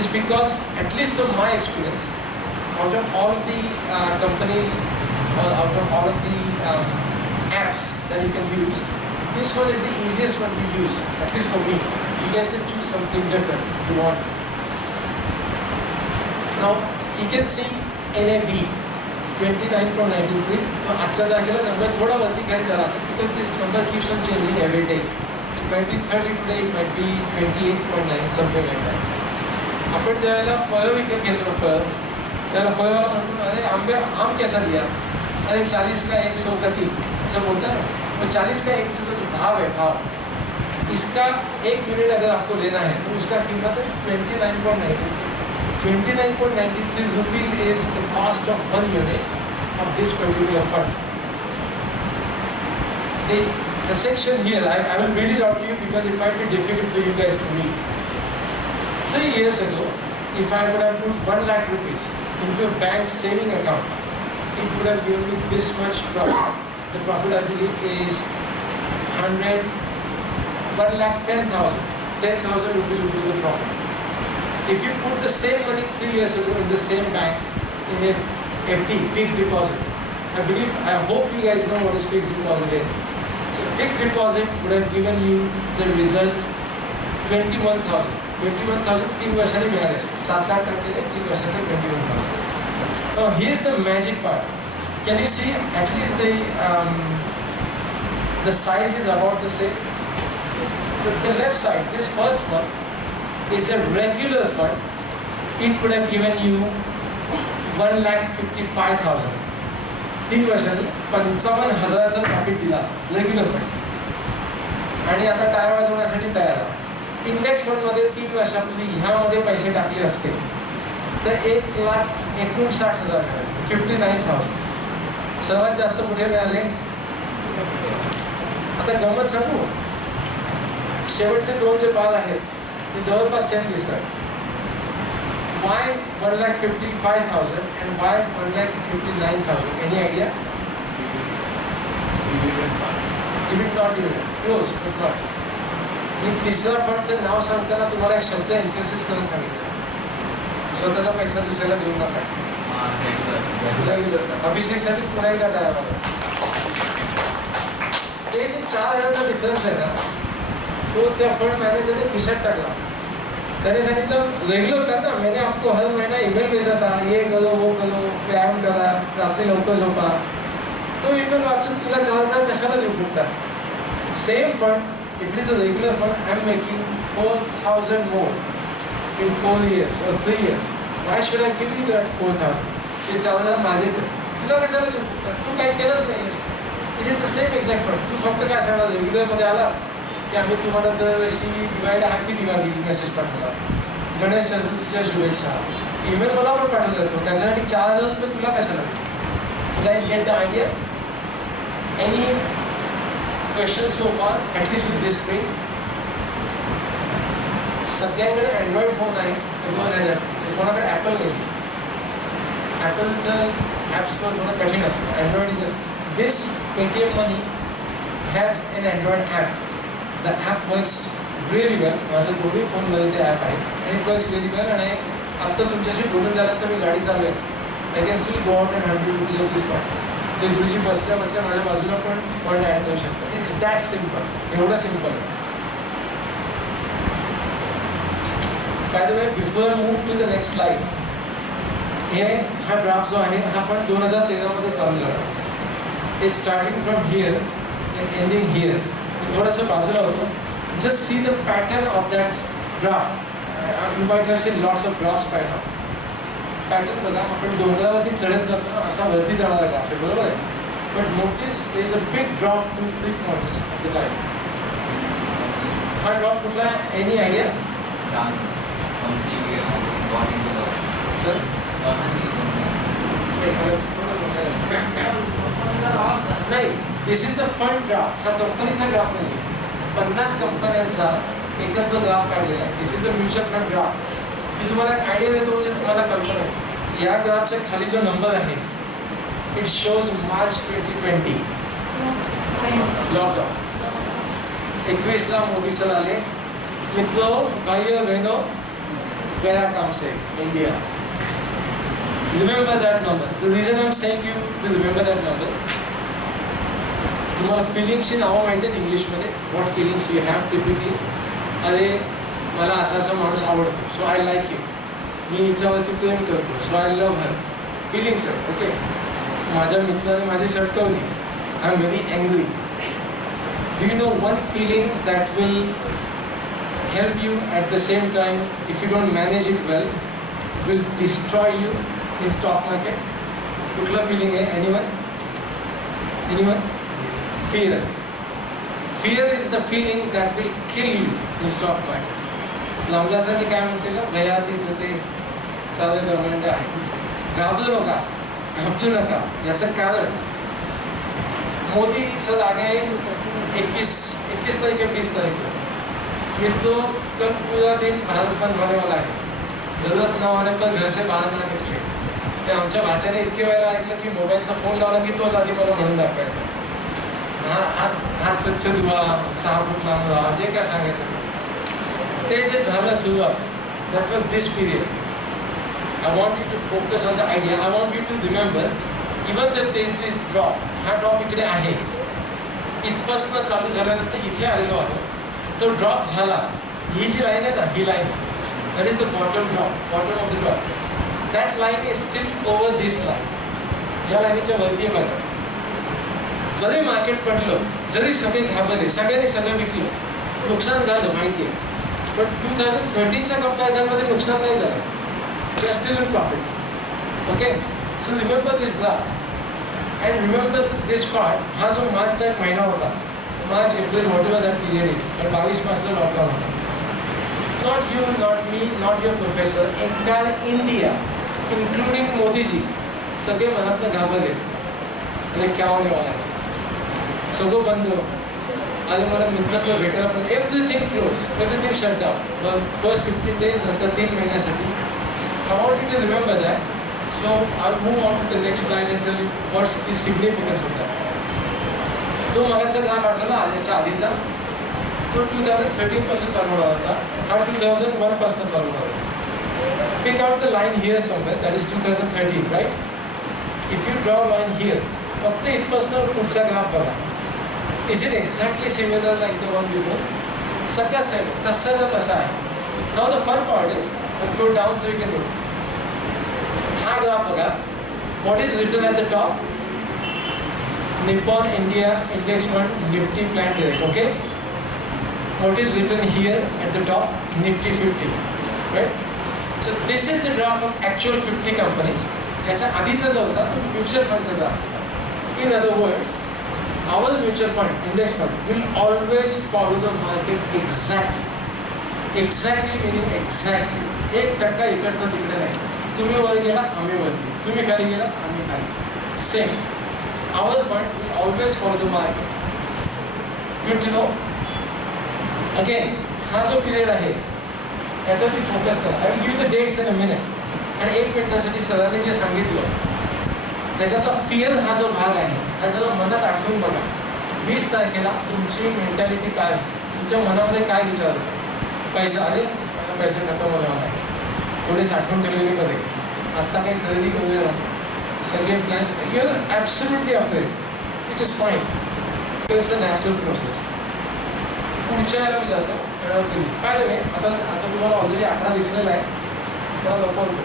is because at least from my experience, out of all the companies or out of all of the apps that you can use, this one is the easiest one to use, at least for me. You guys can choose something different if you want. Now you can see NAB 29.93. तो आजच्या तारखेला number थोडा वरती खाली झाला असेल because this number keeps on changing every day. It might be 30 today, it might be 28.9, something like that. आपण ज्यावेळेला फळं विकत घेतो फळ, त्याला फळवाला म्हणतो अरे आम कैसा दिया? अरे 40 का 100 का 3 ऐसा बोलता है. तो 40 का 1 से तो भाव है भाव. इसका 1 यूनिट अगर आपको लेना है तो उसका कीमत है 29.93. 29.93 rupees is the cost of 1 unit of this particular fund. The section here, I will read it out to you because it might be difficult for you guys to read. 3 years ago, if I would have put 1 lakh rupees into a bank saving account, it would have given me this much profit. The profit I believe is 1,10,000. 10,000 rupees would be the profit. If you put the same money 3 years ago in the same bank, in a FD, fixed deposit, I hope you guys know what is fixed deposit is. So fixed deposit would have given you the result 21,000. 21,000 3 वर्षांनी मिळाले असते. 7-8% 3 वर्षाचे 21,000. Now here's the magic part. Can you see at least the size is about the same? The left side, this first one, is a regular fund. It would have given you 1,55,000. 3 वर्षांनी 55,000चा profit दिला असता regular fund. आणि आता tyre वाजवण्यासाठी तयार आहे. Index फंडमध्ये 3 वर्षापूर्वी ह्यामध्ये पैसे टाकले असते तर 1,59,000 मिळाले असते. 59,000. सर्वात जास्त कुठे मिळाले? आता गंमत सांगू, शेवटचे 2 जे बाल आहेत ते जवळपास सेम दिसतात. Why 1,55,000 and why 1,59,000? Any idea? Dividend not dividend. Close but not. मी तिसऱ्या फंडचं नाव सांगताना तुम्हाला एक शब्द एम्फेसिस करून सांगितलं. स्वतःचा पैसा दुसऱ्याला देऊ नका. अभिषेकसाठी पुन्हा एकदा टाळ्या वाजवा. ते जे 4,000चा डिफरन्स आहे ना तो त्या फंड मॅनेजरने खिशात टाकला. त्याने सांगितलं रेग्युलर करना, मैंने आपको हर महीना ईमेल भेजा था, ये करो वो करो, व्यायाम करा, रात्री लवकर झोपा. तो ईमेल वाचून तुला 4,000 कशाला देऊ फुकटा? Same fund, if it is a regular fund, I am making 4,000 more in 4 years or 3 years. Why should I give you that 4,000? ते 4,000 माझेच आहे. तुला कशाला देऊ फुकटा? तू काही केलंच नाहीस. It is the same exact fund. तू फक्त काय सांगणार रेग्युलरमध्ये आला की आम्ही तुम्हाला दरवर्षी दिवाळीला हॅपी दिवाळी मेसेज पाठवला, गणेश चतुर्थीच्या शुभेच्छा, ईमेल मला पण पाठवला जातो. त्याच्यासाठी 4,000 रुपये तुला कशाला? You guys get the idea? Any questions so far, at least with this screen? सगळ्यांकडे अँड्रॉइड फोन आहे, कोणाकडे ॲपल नाही. ॲपलचं ॲप स्टोअर थोडं कठीण असतं. Android is this Paytm money has an Android app. The app works really well. माझ्या दोन्ही फोनमध्ये ते ॲप आहे आणि it works really well. आणि आत्ता तुमच्याशी बोलून झाल्यानंतर मी गाडी चालवेल. I can still go out and 100 rupees of this spot. ते गुरुजी बसल्या बसल्या माझ्या बाजूला पण फंड ॲड करू शकतात. It's that simple. एवढं सिम्पल आहे. By the way, before I move to the next slide, हा ग्राफ जो आहे हा पण 2013 मध्ये चालू झाला. It starting from here and ending here. मी थोडंसं बाजूला होतो. Just see the pattern of that graph. You might have seen lots of graphs by now. Pattern बघा, आपण डोंगरावरती चढत जातो असा वरती जाणारा ग्राफ आहे, बरोबर आहे. But notice there is a big drop 2-3 points at the time. हा ड्रॉप कुठला आहे? Any idea? सर नाही, this is the fund graph. हा कंपनीचा ग्राफ नाही, 50 कंपन्यांचा एकत्र ग्राफ काढलेला आहे. This is the mutual fund graph. मी तुम्हाला एक आयडिया देतो म्हणजे तुम्हाला कल्पना आहे. या ग्राफच्या खाली जो नंबर आहे, इट शोज मार्च 2020 लॉकडाऊन. 21ला मोदी सर आले. मित्रों, भाइयों बहनों, गया काम से India. Remember that number. The reason I'm saying you to remember that number. तुम्हाला फिलिंग्सची नावं माहिती आहेत इंग्लिशमध्ये? What feelings you have typically? अरे मला असा असा माणूस आवडतो, सो आय लाईक हिम. मी हिच्यावरती प्रेम करतो, so I love her. Feelings आहेत. ओके, माझ्या मित्राने माझी सटकवली, I am very angry. Do you know one feeling that will help you at the same time, if you don't manage it well, will destroy you in stock market? Kutla feeling hai? Anyone? Fear. Fear is the feeling that will kill you in stock market. लमजासाठी काय म्हणते का, भयात इथं ते साधं government आहे. घाबरू नका. याचं कारण मोदी सर आ गए 21 तारीख या 20 तारीख को. मित्रों, कल पूरा दिन भारत बंद होने वाला है. जरूरत न होने पर घर से बाहेर ना निघले. ते आमच्या भाच्याने इतके वेळेला ऐकलं की मोबाईलचा फोन लावला की तोच आधी मला म्हणून दाखवायचा. हात स्वच्छ धुवा, 6 फूट लांब राहा, जे काय सांगायचं ते जे झालं सुरुवात, that was this period. I want you to focus on the idea. I want you to remember even that there is this drop. हा ड्रॉप इकडे आहे. इथपासून चालू झाल्यानंतर इथे आलेलो आहोत. तो ड्रॉप झाला. ही जी लाईन आहे ना, ही line, that is the bottom drop, bottom of the drop. That line is still over this line. या लाईनीच्या वरती बघा. जरी मार्केट पडलं, जरी सगळे घाबरले, सगळ्यांनी सगळं विकलं, नुकसान झालं माहिती आहे. पण 2013च्या कंपॅरिझनमध्ये नुकसान नाही झालं. We are still in profit. Okay, so remember this graph and remember this part. हा जो मार्चचा एक महिना होता, March April whatever that period is, 22 मार्चला लॉकडाऊन होता. Not you, not me, not your professor, entire India including Modiji, सगळे मनातनं घाबरले. अरे क्या होने वाला है, सगळं बंद. आणि मला मित्रांना भेटायला पण everything close, everything shut down. First 15 days, नंतर 3 महिन्यासाठी. I want you to remember that. So I move on to the next slide and tell you what's the significance of that. तो मागाचा ग्राफ आठवला याच्या आधीचा, तो 2013 पासून चालू होणार होता. हा 2001 पासून चालू होणार. Pick out the line here somewhere, that is 2013, right. If you draw line here, फक्त इथपासून पुढचा ग्राफ बघा. Is it exactly similar like the one before? सगळं सेम, तसाच्या तसा आहे. Now the fun part is go down so you can go. हा graph बघा. What is written at the top? Nippon India Index Fund Nifty Planned Direct. Okay, what is written here at the top? Nifty 50, right? So this is the graph of actual 50 companies. याच्या आधीचा जो होता तो mutual फंडचा graph होता. In other words, our mutual fund, index fund, will always follow the market exactly. Exactly meaning exactly. 1% इकडचा तिकडे नाही. तुम्ही वर गेला आम्ही वरती, तुम्ही खाली गेला आम्ही खाली. Same. Our fund will always follow the market. Good to know. Again, हा जो पिरियड आहे याच्यावरती फोकस करा. I will give you the dates in a minute. आणि 1 मिनिटासाठी सरांनी जे सांगितलं त्याच्यातला फिअर हा जो भाग आहे, हा जरा मनात आठवून बघा. 20 तारखेला तुमची मेंटॅलिटी काय होती, तुमच्या मनामध्ये काय विचार होता? पैसा, अरे मला पैसे खतम होणार नाही, थोडे साठवून ठेवलेले बरे, आत्ता काही खरेदी करूया, सगळे plan, you are absolutely afraid, which is fine, it's a natural process. पुढच्या वेळेला मी जातो काय नव्हे, आता तुम्हाला ऑलरेडी आकडा दिसलेला आहे, त्याला लपवतो.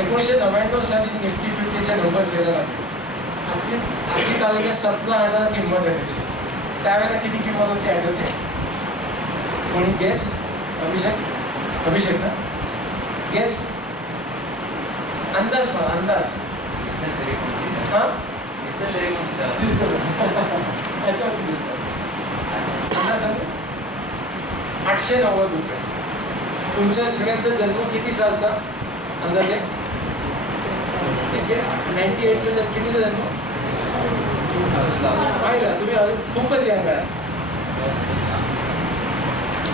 1999 साली निफ्टी 50चे नंबर यायला लागले. आजची तारीख 17,000 किंमत आहे त्याची. त्यावेळेला किती किंमत होती आठवते? कोणी गेस? अभिषेक ना, गेस, अंदाज मला, अंदाज. हा याच्यावरती दिसतं, अंदाज सांग. 890 रुपये. तुमच्या सगळ्यांचा जन्म किती सालचा अंदाजे? 98चा जन्म, कितीचा जन्म पाहिला तुम्ही, अजून खूपच यंग आहे.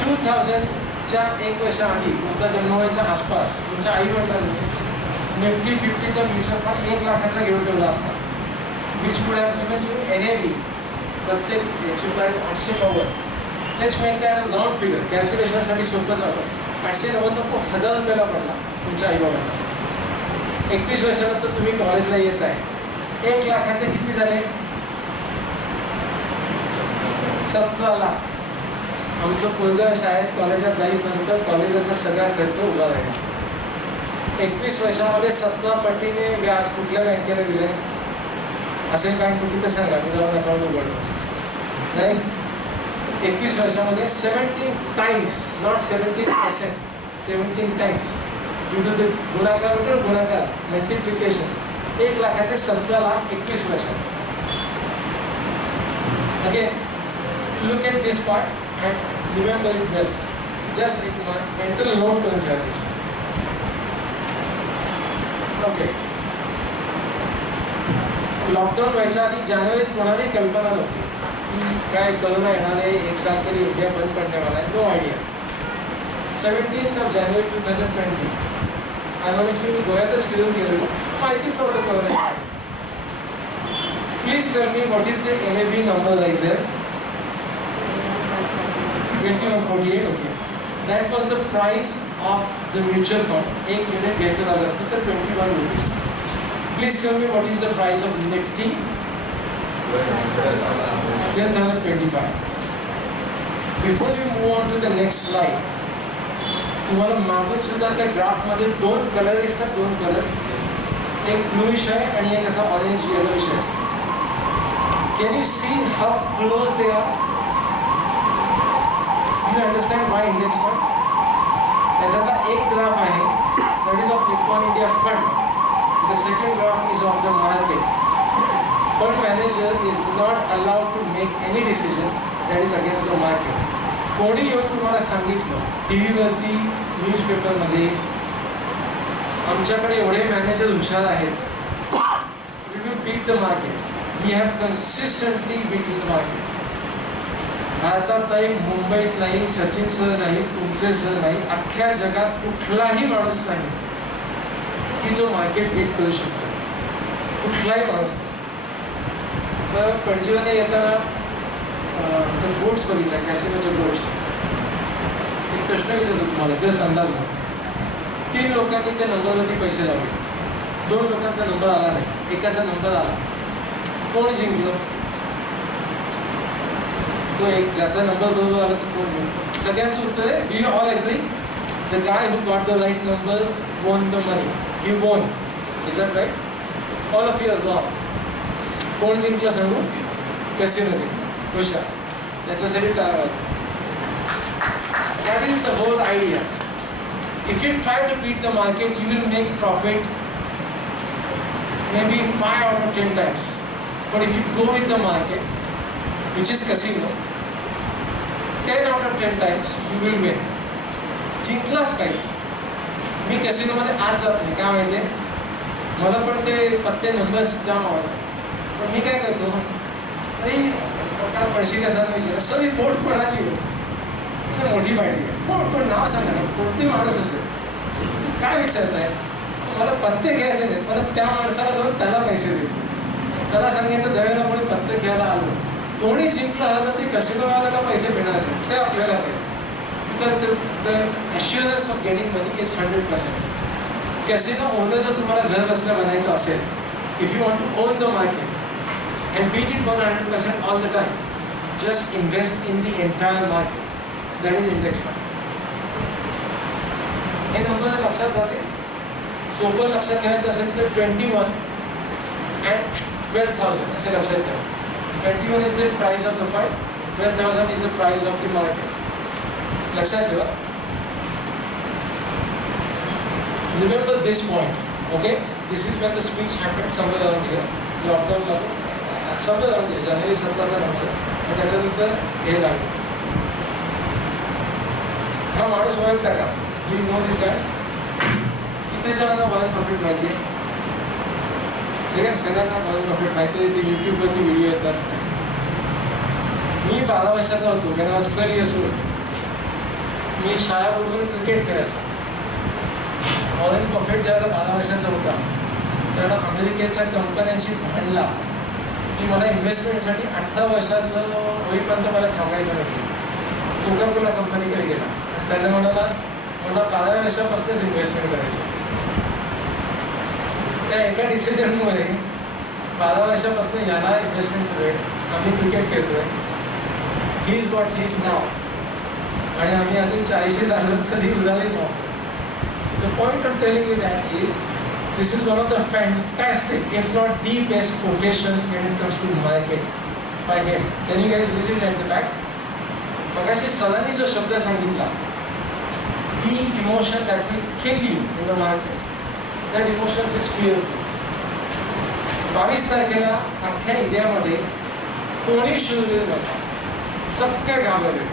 2000च्या 1 वर्ष आधी, तुमचा जन्म व्हायच्या आसपास तुमच्या आई वडिलांनी निफ्टी 50चा म्युच्युअल फंड 1 लाखाचा घेऊन ठेवला असता, which could have given you NAV. प्रत्येक याची price 890. Let's make that a round figure, कॅल्क्युलेशनसाठी सोपं झालं. 890 नको 1000 रुपयाला पडला तुमच्या आईबाबांना. 21 वर्षानंतर तुम्ही कॉलेजला येत आहे, 1 लाखाचे किती झाले? 17 लाख. आमचं पोरगं शाळेत कॉलेजात जाईपर्यंत कॉलेजाचा सगळा खर्च उभा राहिला. 21 वर्षामध्ये 17 पटीने व्याज कुठल्या बँकेने दिले? असेल बँक कुठे तर सांगा, मी जाऊन अकाउंट उघडलो नाही. 21 वर्षामध्ये 17 times, not 17%, 17 times. You do the गुणाकार होतो, गुणाकार, मल्टिप्लिकेशन. 1 लाखाचे 17 लाख 21 वर्षात. Okay, look at this part and remember it well. Just एक मेंटल नोट करून घ्या त्याची. ओके, लॉकडाऊन व्हायच्या आधी जानेवारीत कोणालाही कल्पना नव्हती की काय करोना येणार आहे, 1 साल तरी इंडिया बंद पडण्यावाला आहे. No idea. 17th January 2020 ironically मी गोव्यातच फिरून गेलेलो, माहितीच नव्हतं करोना आहे. Please tell me what is the NAV number right there? 2148. Okay, that was the price of the mutual fund. 1 unit घ्यायचं झालं असतं तर 21 rupees. Please tell me what is the price of Nifty? 10,025. Before we move on to the next slide, तुम्हाला मागून सुद्धा त्या ग्राफमध्ये 2 colour दिसतात, 2 कलर, एक ब्लूइश आहे आणि एक असा ऑरेंज येलोइश आहे. Can you see how close they are? Do you understand why index fund? याचा एक ग्राफ आहे, that is of Nippon India Fund. The second graph is of the market. Fund manager is not allowed to make any decision that is against the market. कोणी येऊन तुम्हाला सांगितलं टीव्हीवरती, न्यूजपेपरमध्ये, आमच्याकडे एवढे मॅनेजर हुशार आहेत, we will beat the market. We have consistently beaten the market. भारतात नाही, मुंबईत नाही, सचिन सर नाही, तुमचे सर नाही, अख्ख्या जगात कुठलाही माणूस नाही की जो मार्केट बीट करू शकतो. कुठलाही माणूस नाही. मग पणजीमध्ये येताना तर बोट्स बघितल्या, कॅसिनोचे बोट्स. एक प्रश्न विचारतो तुम्हाला, जस्ट अंदाज म्हणून. 3 लोकांनी त्या नंबरवरती पैसे लावले, 2 लोकांचा नंबर आला नाही, एकाचा नंबर आला. कोण जिंकलं? तो एक, ज्याचा नंबर बरोबर आला तो कोण जिंकलं? सगळ्यांचं उत्तर आहे, do you all agree? The guy who got the right number won the money. You won. Is that right? All of you are wrong. कोण जिंकलं सांगू? कॅसिनो जिंकलं. हुशार. त्याच्यासाठी टाळा वाजवा. That is the whole idea. If you try to beat the market, you will make profit maybe 5 out of 10 times. But if you go with the market, which is casino, 10 out of 10 times you will win. जिंकलाच पाहिजे. मी कॅसिनोमध्ये आज जात नाही, काय माहिती आहे, मला पण ते पत्ते नंबर्स जाम आवडतात. पण मी काय करतो, नाही काय पैसे कसा विचार, सर ही बोट कोणाची होती? मोठी पार्टी आहे, कोण नाव सांगा ना, कोणती माणूस असेल, तू काय विचारताय? मला पत्ते घ्यायचे नाहीत, मला त्या माणसाला जाऊन त्याला पैसे द्यायचे. त्याला सांगायचं दवेला कोणी पत्ते घ्यायला आलो, कोणी जिंकलं तर ते कसिनोवाल्याला पैसे मिळायचे ते आपल्याला पाहिजे. Because the assurance of getting money is 100%. Casino owner जर तुम्हाला घर बसल्या बनायचं असेल, if you want to own the market and beat it 100% all the time, just invest in the entire market. That is index fund. हे number लक्षात राहते. सोपं लक्षात घ्यायचं असेल तर 21 and 12,000 असे लक्षात ठेवा. 21 is the price of the fund, 12,000 is the price of the market. लक्षात ठेवा. Remember this point, okay? This is when the speech happened somewhere around here. Lockdown लागू somewhere around here, जानेवारी 17चा नंबर. त्याच्यानंतर हे लागलं. हा माणूस ओळखता का? You know this guy? किती जणांना वॉरेन बफेट माहिती आहे? सगळ्यांना वॉरेन बफेट माहिती आहे. ते यूट्यूबवरती व्हिडिओ येतात. मी 12 वर्षाचा होतो, when I was 12 years old. मी शाळा बुडवून क्रिकेट खेळायचो. वॉरेन बफेट ज्यावेळेला 12 वर्षाचा होता त्याला अमेरिकेच्या कंपन्यांशी भांडला की मला इन्व्हेस्टमेंटसाठी 18 वर्षाचं होईपर्यंत मला थांबायचं नाही. कोका कोला कंपनीकडे गेला. त्यांना म्हणाला मला 12 वर्षापासूनच इन्व्हेस्टमेंट करायची. त्या एका डिसिजनमुळे 12 वर्षापासून याला इन्व्हेस्टमेंटचं वेळ, आम्ही क्रिकेट खेळतोय. He is what he is नाव. आणि आम्ही अजून 40 झालं कधी उदालीच नव्हतो. The point of telling you that is this is one of the fantastic, if not the best quotation when it comes to market by him. Can you guys read it at the back? मगाशी सरांनी जो शब्द सांगितला, the emotion that will kill you in the market, that emotion is fear. 22 तारखेला अख्ख्या इंडियामध्ये कोणी शूरवीर नव्हता. सगळे घाबरले.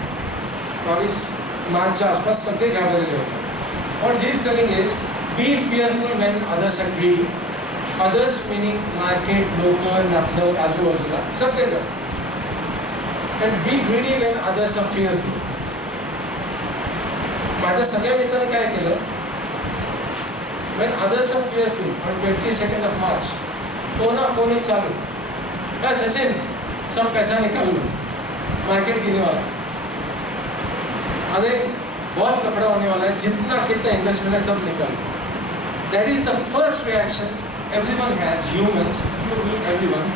22 मार्चच्या आसपास सगळे घाबरलेले होते. What he is telling is, be fearful when others are greedy. Others meaning market, local, नातलं, आजूबाजूला सगळे जण. And be greedy when others are fearful. माझ्या सगळ्या मित्रांनी काय केलं? When others are fearful on 22nd of March, कोणा कोणी चालू. काय सचिन, सब पैसा निकाल लो, मार्केट गिरने वाला. अरे बहुत कपड़ा होने वाला है, जितना कितना इन्वेस्टमेंट है सब निकाल. That is the first reaction everyone has, humans, you, me, everyone,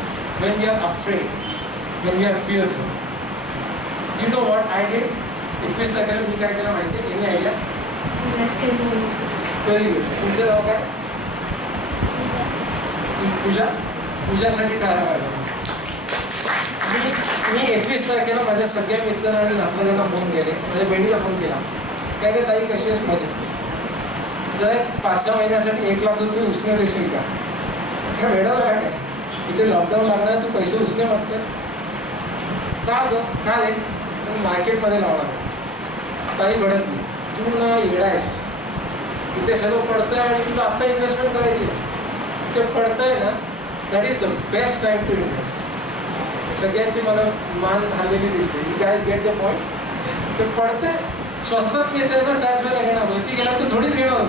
when we are afraid, when we are fearful. You know what I did? 21 तारखेला मी काय केलं माहिती आहे? Any idea? Very good. तुमचं नाव काय? पूजा. पूजासाठी टाळा वाजवा. मी 21 तारखेला माझ्या सगळ्या मित्रांना आणि नातवांना फोन केले, माझ्या बहिणीला फोन केला. काय काय ताई कशी आहेस माझी? जर 5-6 महिन्यासाठी 1 लाख रुपये उसने देशील का? काय वेळाला काय काय इथे लॉकडाऊन लागणार, तू पैसे उसने मागतोय का ग? का रे? मार्केटमध्ये लावणार. काही घडत नाही. तू ना येडायस. इथे सर्व पडतंय आणि तुला आत्ता इन्व्हेस्टमेंट करायची. ते पडतंय ना, that is the best time to invest. सगळ्यांची मला मान हल्लेली दिसते. You guys get the point. ते पडतंय, स्वस्तात घेतोय ना त्याच वेळेला घेणार. वरती गेला तर थोडीच घेणार.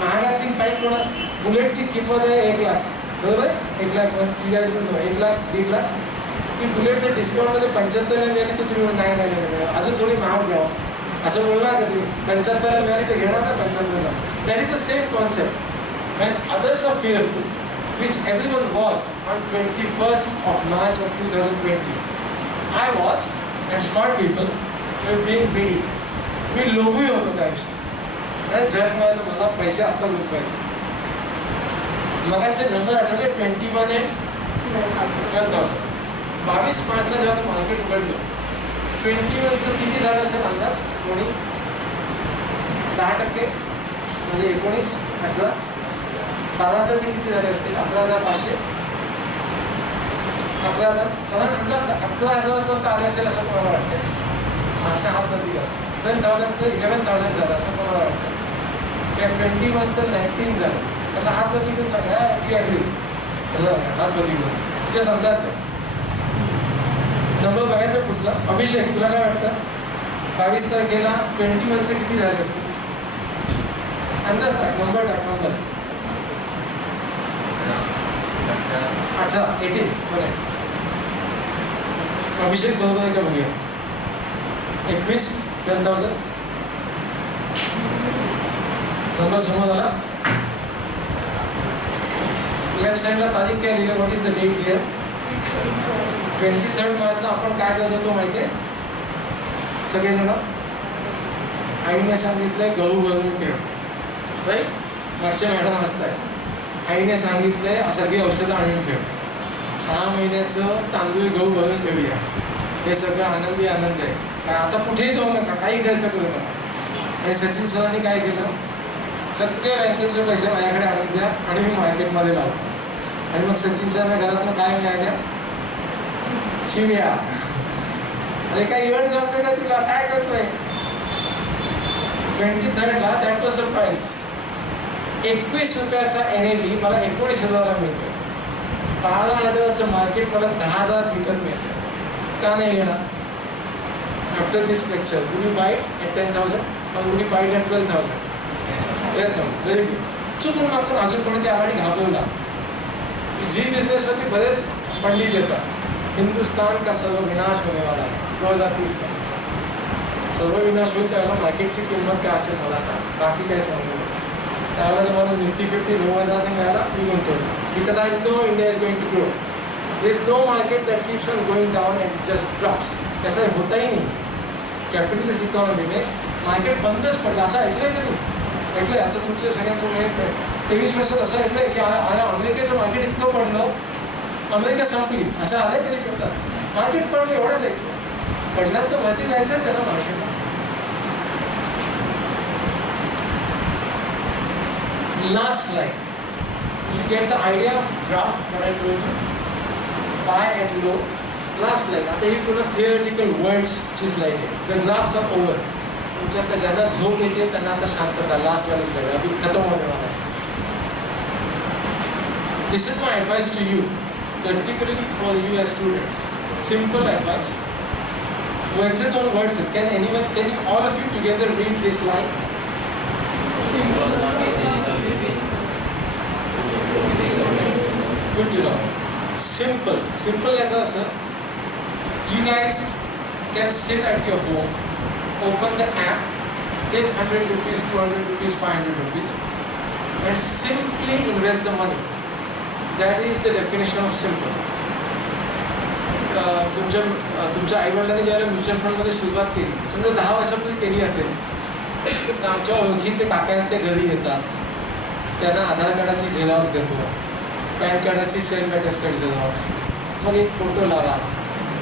महागातली बाईक कोणा बुलेटची किंमत आहे 1 लाख, बरोबर? 1 लाख 1 लाख 1.5 लाख. ती बुलेट जर डिस्काउंटमध्ये 75ला मिळाली तर तुम्ही नाही अजून थोडी महाग घ्यावं असं बोलणार का तुम्ही? 75ला मिळाली तर घेणार ना 75ला. That is the same concept. when others are fearful, which everyone was on 21st of March of 2020. I was, and smart people were being greedy. मी लोभी होतो त्या दिवशी. जग मिळालं मला पैसे आत्ता गुंतवायचे. मगाचे नंबर आठवले 21 and 12,000. 22 मार्चला जेव्हा मार्केट उघडलं, 21चं किती झालं असेल अंदाज? कोणी 10% म्हणजे 19, 18, 12,000चे किती झाले असतील? 11,500, 11,000 साधारण अंदाज 11,000 पर्यंत आले असेल असं मला वाटतं. असं हात नदी का 12,000चं 11,000 झालं असं मला वाटतं. किंवा 21चं 19 झालं असं हात नदी घेऊन सांगा की ॲग्री असं हात नदी घेऊन त्याच्याच अंदाज नाही. नंबर बघायचा पुढचा. अभिषेक, तुला काय वाटतं 22 तारखेला 21चे किती झाले असतील? अंदाज टाक, नंबर टाक. नंबर 18 बरं. अभिषेक बरोबर आहे का बघूया. 21, 12,000. नंबर समोर आला. लेफ्ट साईडला तारीख काय लिहिली? What is the date here? 23rd मार्चला आपण काय करत होतो माहिती आहे? सगळेजण आईने सांगितलंय गहू भरून ठेव, राईट? मागच्या मॅडम असताय. आईने सांगितलंय सगळी औषधं आणून ठेव. 6 महिन्याचं तांदूळ गहू भरून ठेवूया. हे सगळं आनंदी आनंद आहे. काय आता कुठेही जाऊ नका, काही खर्च करू नका. आणि सचिन सरांनी काय केलं? सगळे बँकेतले पैसे माझ्याकडे आणून द्या आणि मी मार्केटमध्ये लावतो. आणि मग सचिन सरांना घरातनं काय मिळाल्या? शिव्या. अरे काय इव्हेंट जमते का तुला? काय करतोय? 23rd that was the price. 21 रुपयाचा NAV मला 19,000 मिळतो. 12,000चं मार्केट मला 10,000 विकत मिळतं. का नाही घेणार? After this lecture would you buy it at 10,000 or would you buy it at 12,000? 12,000. Very good. चुकून आपण अजून कोणत्या आघाडी घाबरला. जी बिझनेसवरती बरेच पंडित येतात. हिंदुस्तान का सर्वविनाश होने वाला है 2030 का. सर्वविनाश होईल त्यावेळेला मार्केटची किंमत काय असेल मला सांग. बाकी काय सांगू नको. त्यावेळेला मला निफ्टी 50 9,000 मिळाला, मी गुंतवतो. Because I know India is going to grow. There is no market that keeps on going down and just drops. ऐसा होता ही नाही. कॅपिटलिस्ट इकॉनॉमी में मार्केट बंदच पडलं. असं ऐकलंय कधी? ऐकलंय? आता तुमच्या सगळ्यांचं माहीत नाही. 23 वर्षात असं ऐकलंय की अमेरिकेचं मार्केट इतकं पडलं, अमेरिका संपली, असं आलंय कधी करतात? मार्केट पडलं एवढंच ऐकलं. पडल्यानंतर वरती जायचंच आहे ना मार्केटला. Last slide. You get the idea of graph what I told you. Buy at low. Last slide. आता ही पूर्ण theoretical words ची slide आहे. The graphs are over. तुमच्या ज्यांना झोप येते त्यांना आता शांतता. लास्ट वाली slide अभी खत्म होने वाला है. This is my advice to you, particularly for you as students. Simple advice. वरचे 2 words आहेत. Can you all of you together read this line? Good to know. Simple. Simple याचा अर्थ, you guys can sit at your home, open the app, take 100 rupees, 200 rupees, 500 rupees, and simply invest the money. That is the definition of simple. तुमच्या आईवडिलांनी ज्यावेळेला mutual फंडमध्ये सुरुवात केली, समजा 10 वर्षापूर्वी केली असेल, तर आमच्या ओळखीचे काका आहेत ते घरी येतात. त्यांना आधार कार्डाची झेरॉक्स देतो, पॅन कार्डाची सेल्फ अटेस्टेड झेरॉक्स, मग एक फोटो लावा,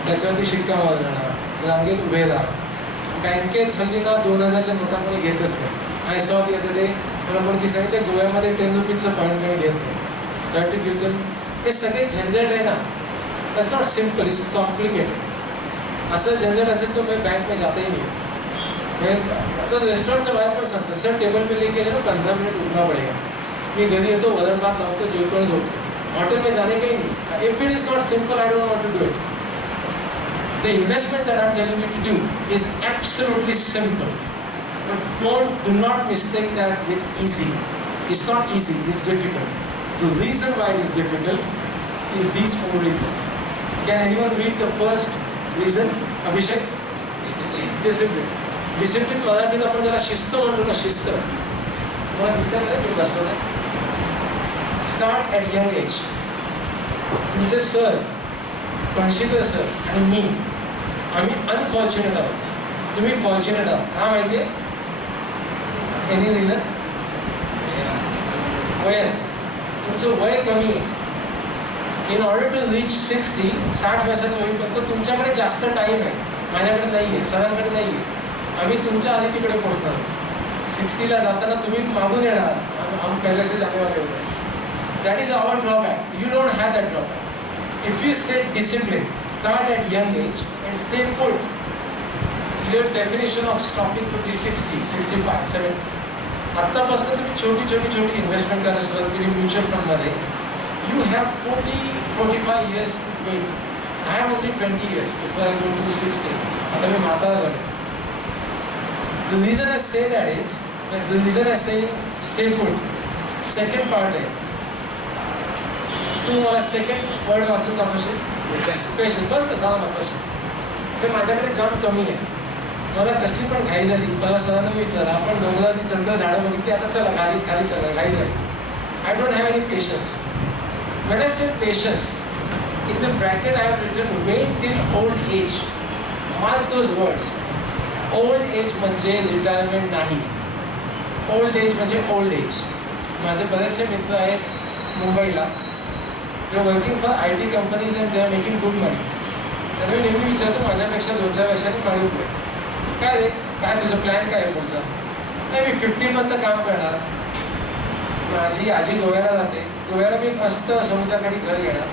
त्याच्यावरती शिक्का मारणार, रांगेत उभे राहा. बँकेत हल्ली ना 2,000च्या नोटा कोणी घेतच नाही. I saw the other day मला कोणी सांगितलं गोव्यामध्ये 10 रुपीजचं पॉईंट काही घेत नाही. That to give them. हे सगळे झंझट आहे ना. That's not simple, it's complicated. असं झंझट असेल तो मैं बैंक में जाता ही नहीं. तो रेस्टॉरंटच्या बाहेर पण सांगतो, सर टेबल पे लेके ना 15 मिनट रुकना पड़ेगा. मी घरी येतो, वरण भात लावतो, जेवतो आणि झोपतो. हॉटेल में जाने का ही नहीं. If it is not simple, I don't know what to do it. The investment that I'm telling you to do is absolutely simple. But do not mistake that with easy. It's not easy, it's difficult. The reason why it is difficult is these 4 reasons. Can anyone read the first reason? Abhishek? Discipline. Discipline मराठीत आपण ज्याला शिस्त म्हणतो ना, शिस्त. तुम्हाला दिसतं का मी बसवलं? Start at young age. तुमचे सर, पणशीकर सर आणि मी, आम्ही अनफॉर्च्युनेट आहोत. तुम्ही फॉर्च्युनेट आहात. का माहिती आहे? Any reason? वय. तुमचं वय कमी आहे. इन ऑर्डर टू रीच 60 वर्षाचं होईपर्यंत तुमच्याकडे जास्त टाईम आहे. माझ्याकडे नाही आहे, सरांकडे नाही आहे. आम्ही तुमच्या आधी तिकडे पोहोचणार आहोत. 60ला जाताना तुम्ही मागून येणार, हम पहले से जाने वाले होते. That is our drawback. You don't have that drawback. If you stay discipline, start at young age and stay put, your definition of stopping to be 60, 65, 70. आत्तापासून तुम्ही छोटी इन्व्हेस्टमेंट करायला सुरुवात केली म्युच्युअल फंडमध्ये. You have 40-45 years to wait. I have only 20 years before I go to 60. आता मी म्हातारा झालो. The reason I say that is, the reason I say stay put. Second part आहे. तू मला second word वाचून दाखवशील? Patient. बस झाला ना प्रश्न. ते माझ्याकडे जाम कमी आहे. मला कसली पण घाई झाली, मला सरांना विचारा, आपण डोंगरावरती चढलं, झाडं बघितली, आता चला खाली चला, घाई झाली. I don't have any patience. When I say patience, in the bracket I have written wait till old age. Mark those words. Old age म्हणजे रिटायरमेंट नाही. ओल्ड एज म्हणजे ओल्ड एज. माझे बरेचसे मित्र आहेत मुंबईला, ते working for IT companies and they are making good money. तर मी नेहमी विचारतो, माझ्यापेक्षा 2-4 वर्षांनी मागे पुढे काय रे, काय तुझं प्लॅन काय आहे पुढचा? नाही, मी 50 काम करणार. माझी आजी गोव्याला जाते, गोव्याला मी मस्त समुद्राकडे घर घेणार,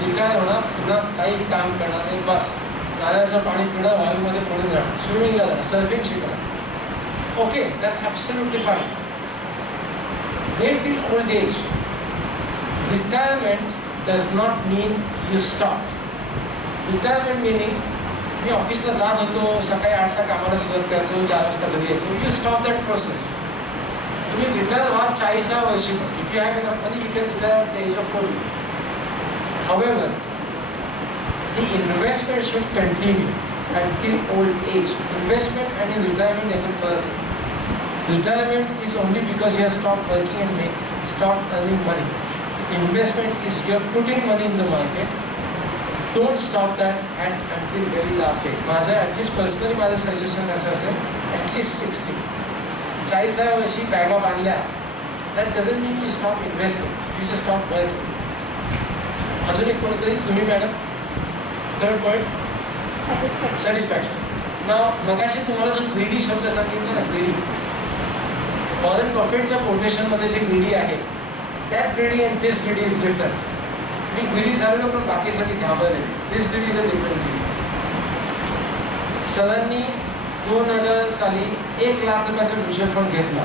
रिटायर होणार, पुन्हा काही काम करणार नाही, बस नारळाचं पाणी पिणं, वायूमध्ये पडून जाणं, स्विमिंगला जाणं, सर्फिंग शिकणं. Okay, that's absolutely fine. Wait till old age. Retirement does not mean you stop. Retirement meaning, मी ऑफिसला जात होतो, सकाळी 8ला कामाला सुरुवात करायचो, 4 वाजता घरी यायचो. You stop that process. तुम्ही रिटायर व्हा 40व्या वर्षी. If you have enough money, you can retire at the age of 40. However, the investment should continue until old age. Investment and in retirement is a further. Retirement is only because you have stopped working and stopped earning money. Investment is you are putting money in the market. Don't stop that until very last day. माझं at least personally माझं suggestion असं असेल, at least 60. 40व्या वर्षी बॅगा बांधल्या, that doesn't mean you stop investing, you just stop working. अजून एक कोणतरी, तुम्ही मॅडम, थर्ड पॉईंट सॅटिस्फॅक्शन. मगाशी तुम्हाला जो ग्रीडी शब्द सांगितला ना, ग्रीडी, वॉरन बफेटच्या कोटेशनमध्ये जे ग्रीडी आहे, that greedy and this greedy is different. मी ग्रीडी झालेलो पण बाकीसाठी घाबरले. This greedy is a different greedy. सरांनी 2000 साली 1 लाख रुपयाचा म्युच्युअल फंड घेतला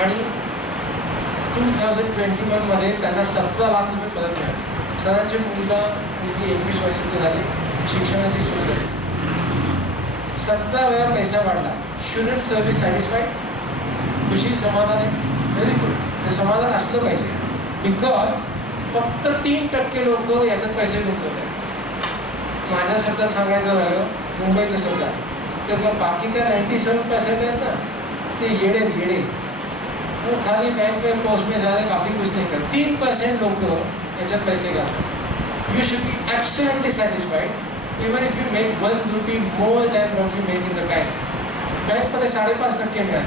आणि 2021 मध्ये त्यांना 17 लाख रुपये परत मिळाले. सरांची मुलगी 21 वर्षाची झाली, शिक्षणाची सुरू झाली, 17 वेळा पैसा वाढला. Shouldn't sir be satisfied? खुशी, समाधान आहे? Very good. ते समाधान असलं पाहिजे. बिकॉज फक्त 3% लोक याच्यात पैसे गुंतवत आहेत. माझ्या शब्दात सांगायचं झालं, मुंबईच्या शब्दात, तर बाकी काय 97% आहेत ना, ते येडे. वो खाली बैंक में पोस्ट में जा रहे, बाकी कुछ नहीं कर. 3% लोग याच्यात पैसे घालतात. You should be absolutely satisfied even if you make 1 RuPay more than what you make in the bank. बँकमध्ये 5.5% मिळाले.